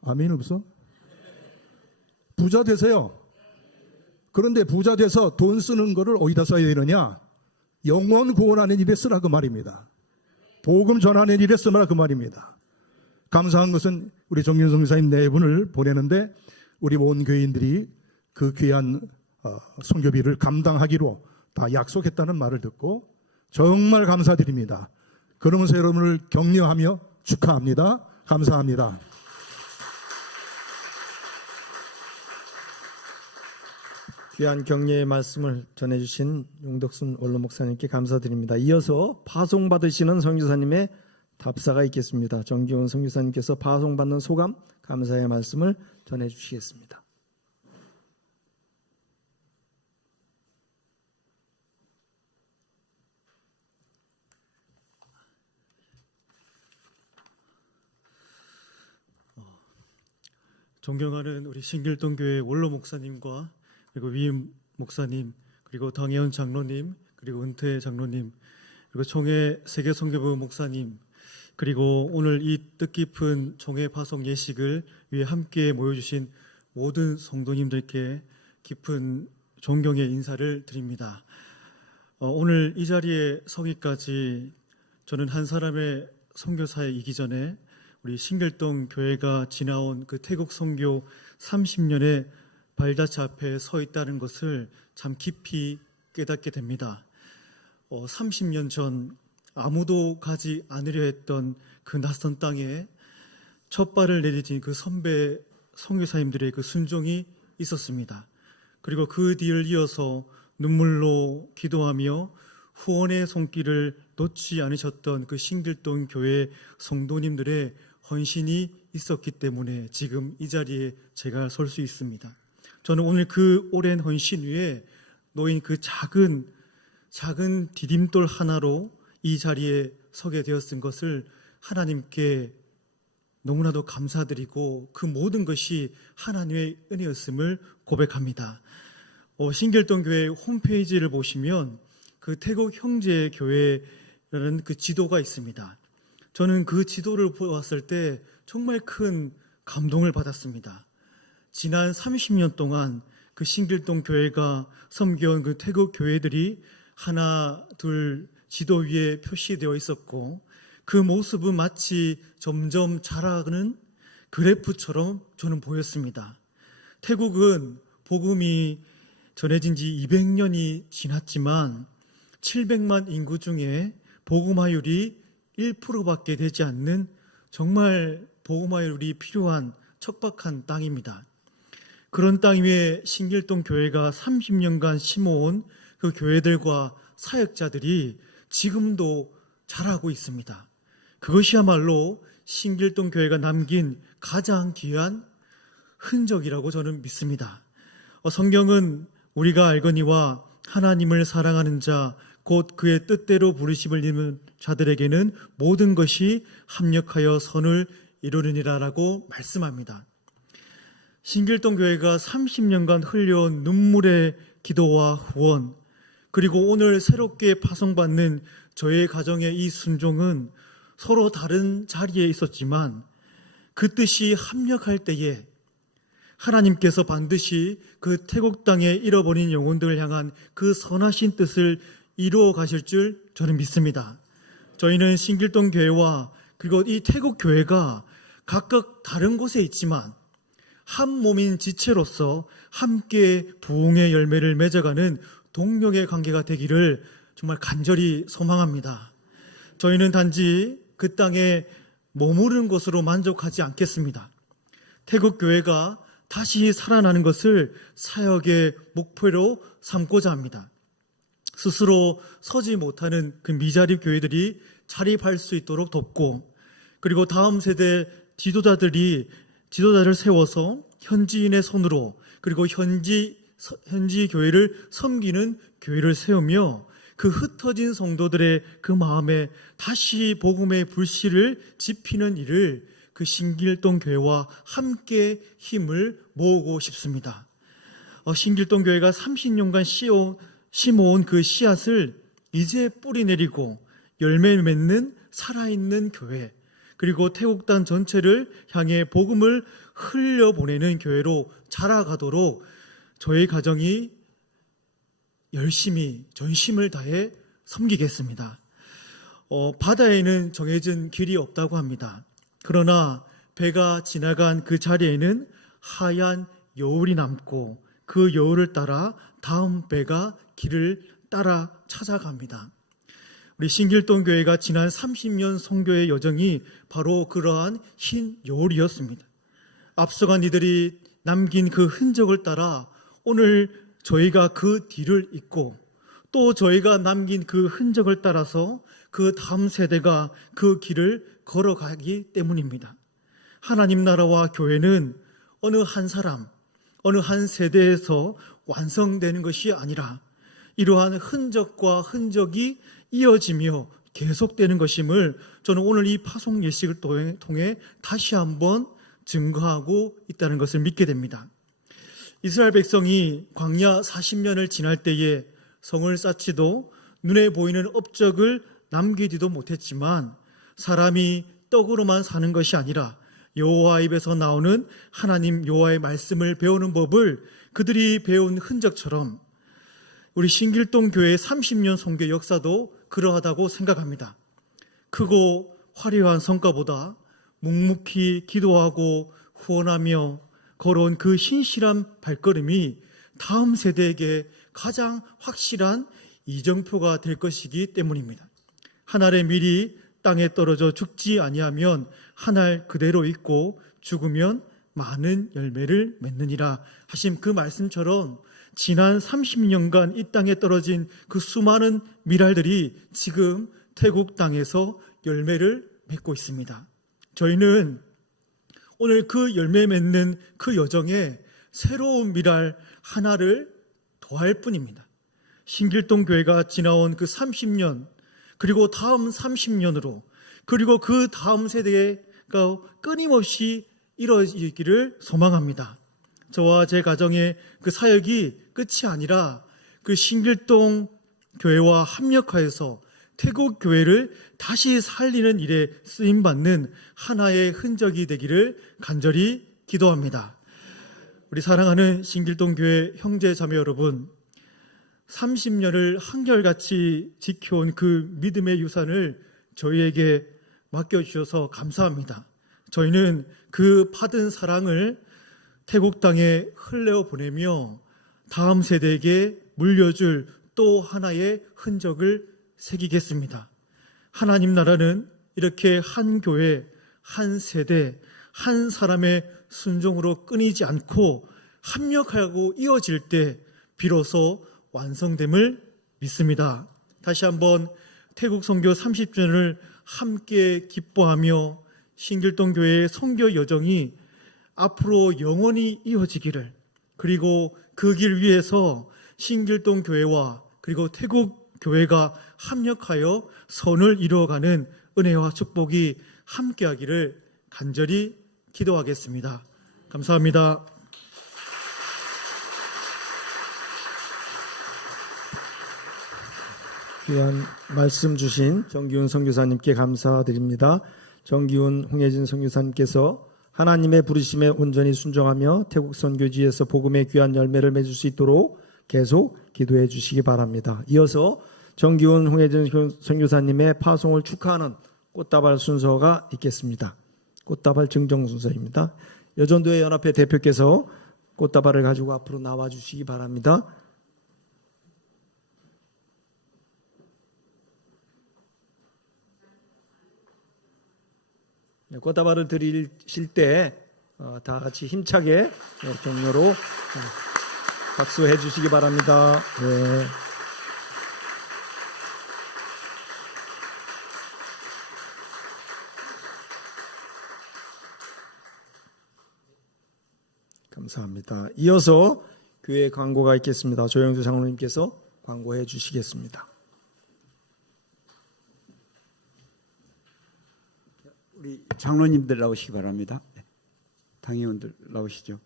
아멘 없어? 부자 되세요. 그런데 부자 돼서 돈 쓰는 거를 어디다 써야 되느냐? 영혼 구원하는 일에 쓰라 그 말입니다. 복음 전하는 일에 쓰라 그 말입니다. 감사한 것은 우리 정균 선교사님 네 분을 보내는데 우리 모든 교인들이 그 귀한 선교비를 감당하기로 다 약속했다는 말을 듣고 정말 감사드립니다. 그러면서 여러분을 격려하며 축하합니다. 감사합니다. 귀한 격려의 말씀을 전해주신 용덕순 원로 목사님께 감사드립니다. 이어서 파송받으시는 선교사님의 답사가 있겠습니다. 정기훈 선교사님께서 파송받는 소감, 감사의 말씀을 전해주시겠습니다. 존경하는 우리 신길동 교회 원로 목사님과 그리고 위임 목사님, 그리고 당혜원 장로님, 그리고 은퇴 장로님, 그리고 총회 세계선교부 목사님, 그리고 오늘 이 뜻깊은 총회 파송 예식을 위해 함께 모여주신 모든 성도님들께 깊은 존경의 인사를 드립니다. 오늘 이 자리에 서기까지 저는 한 사람의 선교사에 이기 전에 우리 신길동 교회가 지나온 그 태국 선교 30년의 발자취 앞에 서 있다는 것을 참 깊이 깨닫게 됩니다. 30년 전 아무도 가지 않으려 했던 그 낯선 땅에 첫 발을 내디딘 그 선배 선교사님들의 그 순종이 있었습니다. 그리고 그 뒤를 이어서 눈물로 기도하며 후원의 손길을 놓지 않으셨던 그 신길동 교회 성도님들의 헌신이 있었기 때문에 지금 이 자리에 제가 설 수 있습니다. 저는 오늘 그 오랜 헌신 위에 놓인 그 작은 디딤돌 하나로 이 자리에 서게 되었은 것을 하나님께 너무나도 감사드리고 그 모든 것이 하나님의 은혜였음을 고백합니다. 신길동 교회 홈페이지를 보시면 그 태국 형제 교회라는 그 지도가 있습니다. 저는 그 지도를 보았을 때 정말 큰 감동을 받았습니다. 지난 30년 동안 그 신길동 교회가 섬겨온 그 태국 교회들이 하나, 둘 지도 위에 표시되어 있었고 그 모습은 마치 점점 자라는 그래프처럼 저는 보였습니다. 태국은 복음이 전해진 지 200년이 지났지만 700만 인구 중에 복음화율이 1%밖에 되지 않는 정말 복음화율이 필요한 척박한 땅입니다. 그런 땅 위에 신길동 교회가 30년간 심어온 그 교회들과 사역자들이 지금도 자라고 있습니다. 그것이야말로 신길동 교회가 남긴 가장 귀한 흔적이라고 저는 믿습니다. 성경은 우리가 알거니와 하나님을 사랑하는 자, 곧 그의 뜻대로 부르심을 입은 자들에게는 모든 것이 합력하여 선을 이루느니라라고 말씀합니다. 신길동 교회가 30년간 흘려온 눈물의 기도와 후원, 그리고 오늘 새롭게 파송받는 저의 가정의 이 순종은 서로 다른 자리에 있었지만 그 뜻이 합력할 때에 하나님께서 반드시 그 태국 땅에 잃어버린 영혼들을 향한 그 선하신 뜻을 이루어 가실 줄 저는 믿습니다. 저희는 신길동 교회와 그리고 이 태국 교회가 각각 다른 곳에 있지만 한 몸인 지체로서 함께 부흥의 열매를 맺어가는 동력의 관계가 되기를 정말 간절히 소망합니다. 저희는 단지 그 땅에 머무른 것으로 만족하지 않겠습니다. 태국 교회가 다시 살아나는 것을 사역의 목표로 삼고자 합니다. 스스로 서지 못하는 그 미자립 교회들이 자립할 수 있도록 돕고, 그리고 다음 세대 지도자를 세워서 현지인의 손으로 그리고 현지 교회를 섬기는 교회를 세우며 그 흩어진 성도들의 그 마음에 다시 복음의 불씨를 지피는 일을 그 신길동 교회와 함께 힘을 모으고 싶습니다. 신길동 교회가 30년간 심어온 그 씨앗을 이제 뿌리 내리고 열매 맺는 살아있는 교회, 그리고 태국 땅 전체를 향해 복음을 흘려보내는 교회로 자라가도록 저희 가정이 열심히 전심을 다해 섬기겠습니다. 바다에는 정해진 길이 없다고 합니다. 그러나 배가 지나간 그 자리에는 하얀 여울이 남고 그 여울을 따라 다음 배가 길을 따라 찾아갑니다. 우리 신길동 교회가 지난 30년 선교의 여정이 바로 그러한 흰 여울이었습니다. 앞서간 이들이 남긴 그 흔적을 따라 오늘 저희가 그 뒤를 잇고 또 저희가 남긴 그 흔적을 따라서 그 다음 세대가 그 길을 걸어가기 때문입니다. 하나님 나라와 교회는 어느 한 사람, 어느 한 세대에서 완성되는 것이 아니라 이러한 흔적과 흔적이 이어지며 계속되는 것임을 저는 오늘 이 파송 예식을 통해 다시 한번 증거하고 있다는 것을 믿게 됩니다. 이스라엘 백성이 광야 40년을 지날 때에 성을 쌓지도 눈에 보이는 업적을 남기지도 못했지만 사람이 떡으로만 사는 것이 아니라 여호와 입에서 나오는 하나님 여호와의 말씀을 배우는 법을 그들이 배운 흔적처럼 우리 신길동 교회의 30년 선교 역사도 그러하다고 생각합니다. 크고 화려한 성과보다 묵묵히 기도하고 후원하며 걸어온 그 신실한 발걸음이 다음 세대에게 가장 확실한 이정표가 될 것이기 때문입니다. 한 알의 밀이 땅에 떨어져 죽지 아니하면 한 알 그대로 있고 죽으면 많은 열매를 맺느니라 하신 그 말씀처럼 지난 30년간 이 땅에 떨어진 그 수많은 밀알들이 지금 태국 땅에서 열매를 맺고 있습니다. 저희는 오늘 그 열매 맺는 그 여정에 새로운 밀알 하나를 더할 뿐입니다. 신길동 교회가 지나온 그 30년 그리고 다음 30년으로 그리고 그 다음 세대가 끊임없이 이루어지기를 소망합니다. 저와 제 가정의 그 사역이 끝이 아니라 그 신길동 교회와 합력하여서 태국 교회를 다시 살리는 일에 쓰임받는 하나의 흔적이 되기를 간절히 기도합니다. 우리 사랑하는 신길동 교회 형제 자매 여러분, 30년을 한결같이 지켜온 그 믿음의 유산을 저희에게 맡겨주셔서 감사합니다. 저희는 그 받은 사랑을 태국 땅에 흘려 보내며 다음 세대에게 물려줄 또 하나의 흔적을 새기겠습니다. 하나님 나라는 이렇게 한 교회, 한 세대, 한 사람의 순종으로 끊이지 않고 합력하고 이어질 때 비로소 완성됨을 믿습니다. 다시 한번 태국 선교 30주년을 함께 기뻐하며 신길동 교회의 선교 여정이 앞으로 영원히 이어지기를, 그리고 그 길 위에서 신길동 교회와 그리고 태국 교회가 합력하여 선을 이루어가는 은혜와 축복이 함께하기를 간절히 기도하겠습니다. 감사합니다. 귀한 말씀 주신 정기훈 선교사님께 감사드립니다. 정기훈 홍혜진 선교사님께서 하나님의 부르심에 온전히 순종하며 태국 선교지에서 복음의 귀한 열매를 맺을 수 있도록 계속 기도해 주시기 바랍니다. 이어서 정기훈 홍혜진 선교사님의 파송을 축하하는 꽃다발 순서가 있겠습니다. 꽃다발 증정 순서입니다. 여전도회 연합회 대표께서 꽃다발을 가지고 앞으로 나와 주시기 바랍니다. 꽃다발을 드리실 때 다 같이 힘차게 격려로 박수해 주시기 바랍니다. 네. 감사합니다. 이어서 교회 광고가 있겠습니다. 조영주 장로님께서 광고해 주시겠습니다. 우리 장로님들 나오시기 바랍니다. 당회원들 나오시죠.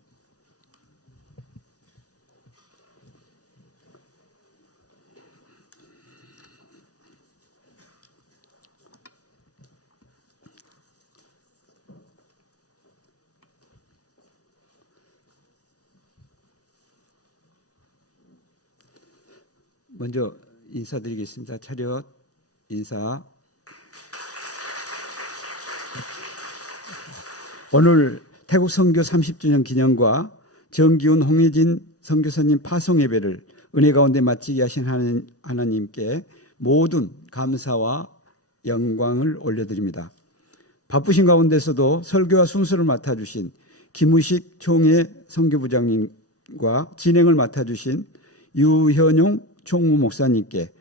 먼저 인사드리겠습니다. 차렷 인사. 오늘 태국 선교 30주년 기념과 정기훈 홍혜진 선교사님 파송 예배를 은혜 가운데 마치게 하신 하나님께 모든 감사와 영광을 올려드립니다. 바쁘신 가운데서도 설교와 순서를 맡아주신 김우식 총회 선교부장님과 진행을 맡아주신 유현용 총무 목사님께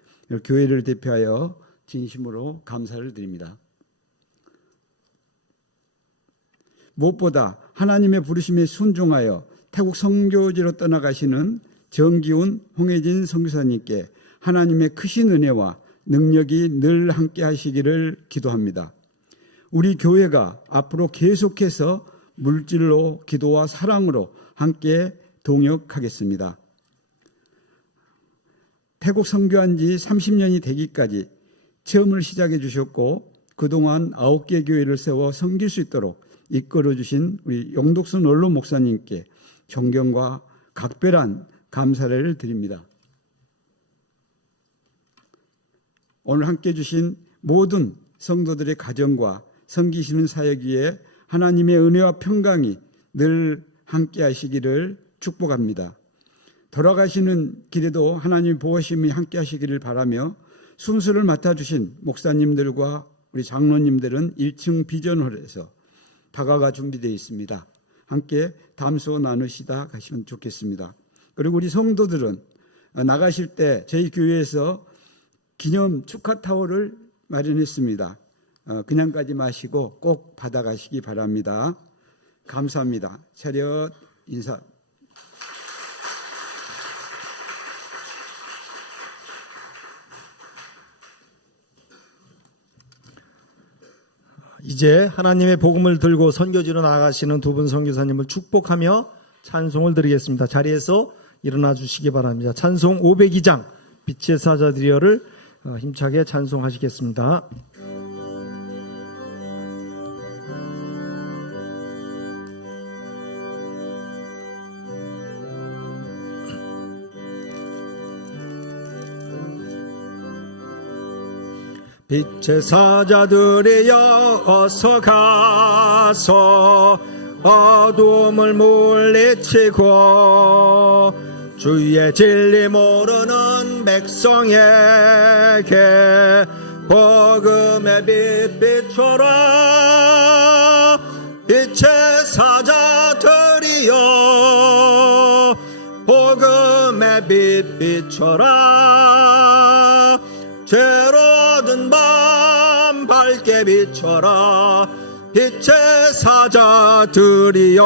교회를 대표하여 진심으로 감사를 드립니다. 무엇보다 하나님의 부르심에 순종하여 태국 선교지로 떠나가시는 정기훈, 홍혜진 선교사님께 하나님의 크신 은혜와 능력이 늘 함께 하시기를 기도합니다. 우리 교회가 앞으로 계속해서 물질로, 기도와 사랑으로 함께 동역하겠습니다. 태국 선교한 지 30년이 되기까지 체험을 시작해 주셨고 그동안 9개 교회를 세워 섬길 수 있도록 이끌어 주신 우리 용독순 원로 목사님께 존경과 각별한 감사를 드립니다. 오늘 함께 주신 모든 성도들의 가정과 섬기시는 사역 위에 하나님의 은혜와 평강이 늘 함께 하시기를 축복합니다. 돌아가시는 길에도 하나님의 보호심이 함께 하시기를 바라며 순서를 맡아주신 목사님들과 우리 장로님들은 1층 비전홀에서 다가가 준비되어 있습니다. 함께 담소 나누시다 가시면 좋겠습니다. 그리고 우리 성도들은 나가실 때 저희 교회에서 기념 축하 타월을 마련했습니다. 그냥 가지 마시고 꼭 받아가시기 바랍니다. 감사합니다. 차렷 인사. 이제 하나님의 복음을 들고 선교지로 나아가시는 두 분 선교사님을 축복하며 찬송을 드리겠습니다. 자리에서 일어나 주시기 바랍니다. 찬송 502장 빛의 사자들이여를 힘차게 찬송하시겠습니다. 빛의 사자들이여 어서 가서 어둠을 물리치고 주의 진리 모르는 백성에게 복음의 빛 비춰라. 빛의 사자들이여 복음의 빛 비춰라. 죄로 얻은 밤 밝게 비춰라. 빛의 사자들이여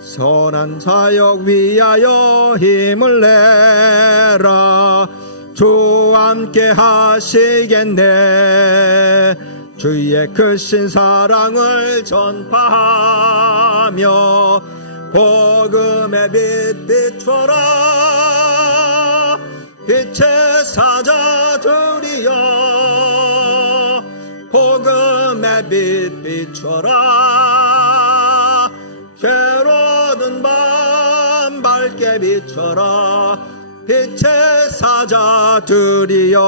선한 사역 위하여 힘을 내라. 주와 함께 하시겠네. 주의 크신 사랑을 전파하며 복음의 빛 비춰라. 빛의 사자들이여 복음의 빛 비춰라. 죄로 얻은 밤 밝게 비춰라. 빛의 사자들이여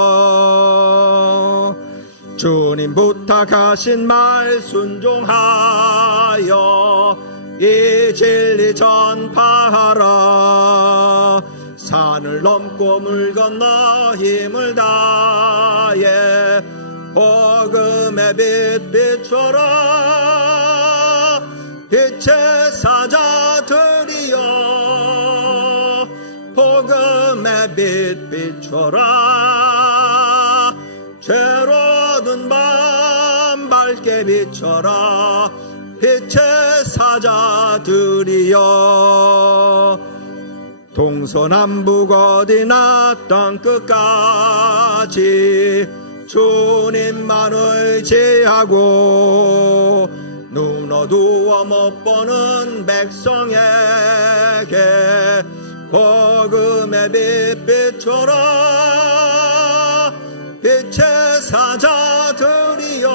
주님 부탁하신 말 순종하여 이 진리 전파하라. 산을 넘고 물 건너 힘을 다해 복음의 빛 비춰라. 빛의 사자들이여 복음의 빛 비춰라. 죄로 얻은 밤 밝게 비춰라. 빛의 사자들이여 동서남북 어디나 땅끝까지 주님만 의지하고 눈 어두워 못 보는 백성에게 복음의 빛 비춰라. 빛의 사자들이여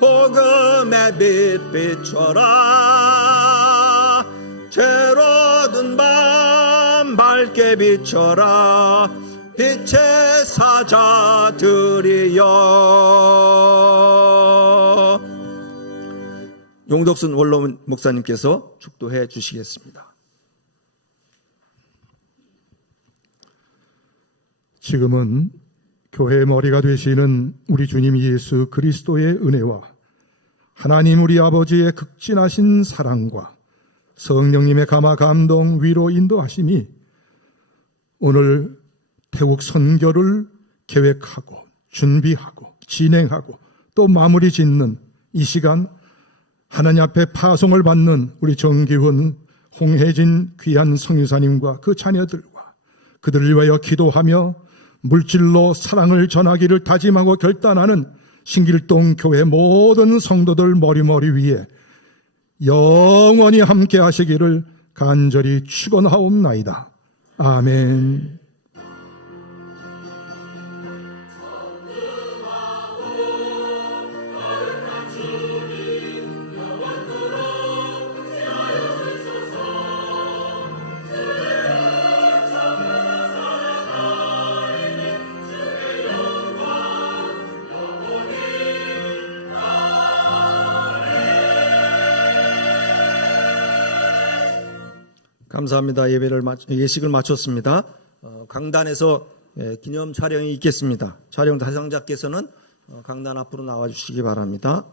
복음의 빛 비춰라. 죄로 얻은 밤 밝게 비춰라. 빛의 사자들이여 용덕순 원로 목사님께서 축도해 주시겠습니다. 지금은 교회의 머리가 되시는 우리 주님 예수 그리스도의 은혜와 하나님 우리 아버지의 극진하신 사랑과 성령님의 감화 감동 위로 인도하심이 오늘 태국 선교를 계획하고 준비하고 진행하고 또 마무리 짓는 이 시간 하나님 앞에 파송을 받는 우리 정기훈, 홍혜진 귀한 성유사님과 그 자녀들과 그들을 위하여 기도하며 물질로 사랑을 전하기를 다짐하고 결단하는 신길동 교회 모든 성도들 머리머리 위에 영원히 함께 하시기를 간절히 축원하옵나이다. 아멘. 감사합니다. 예식을 마쳤습니다. 강단에서 기념 촬영이 있겠습니다. 촬영 대상자께서는 강단 앞으로 나와 주시기 바랍니다.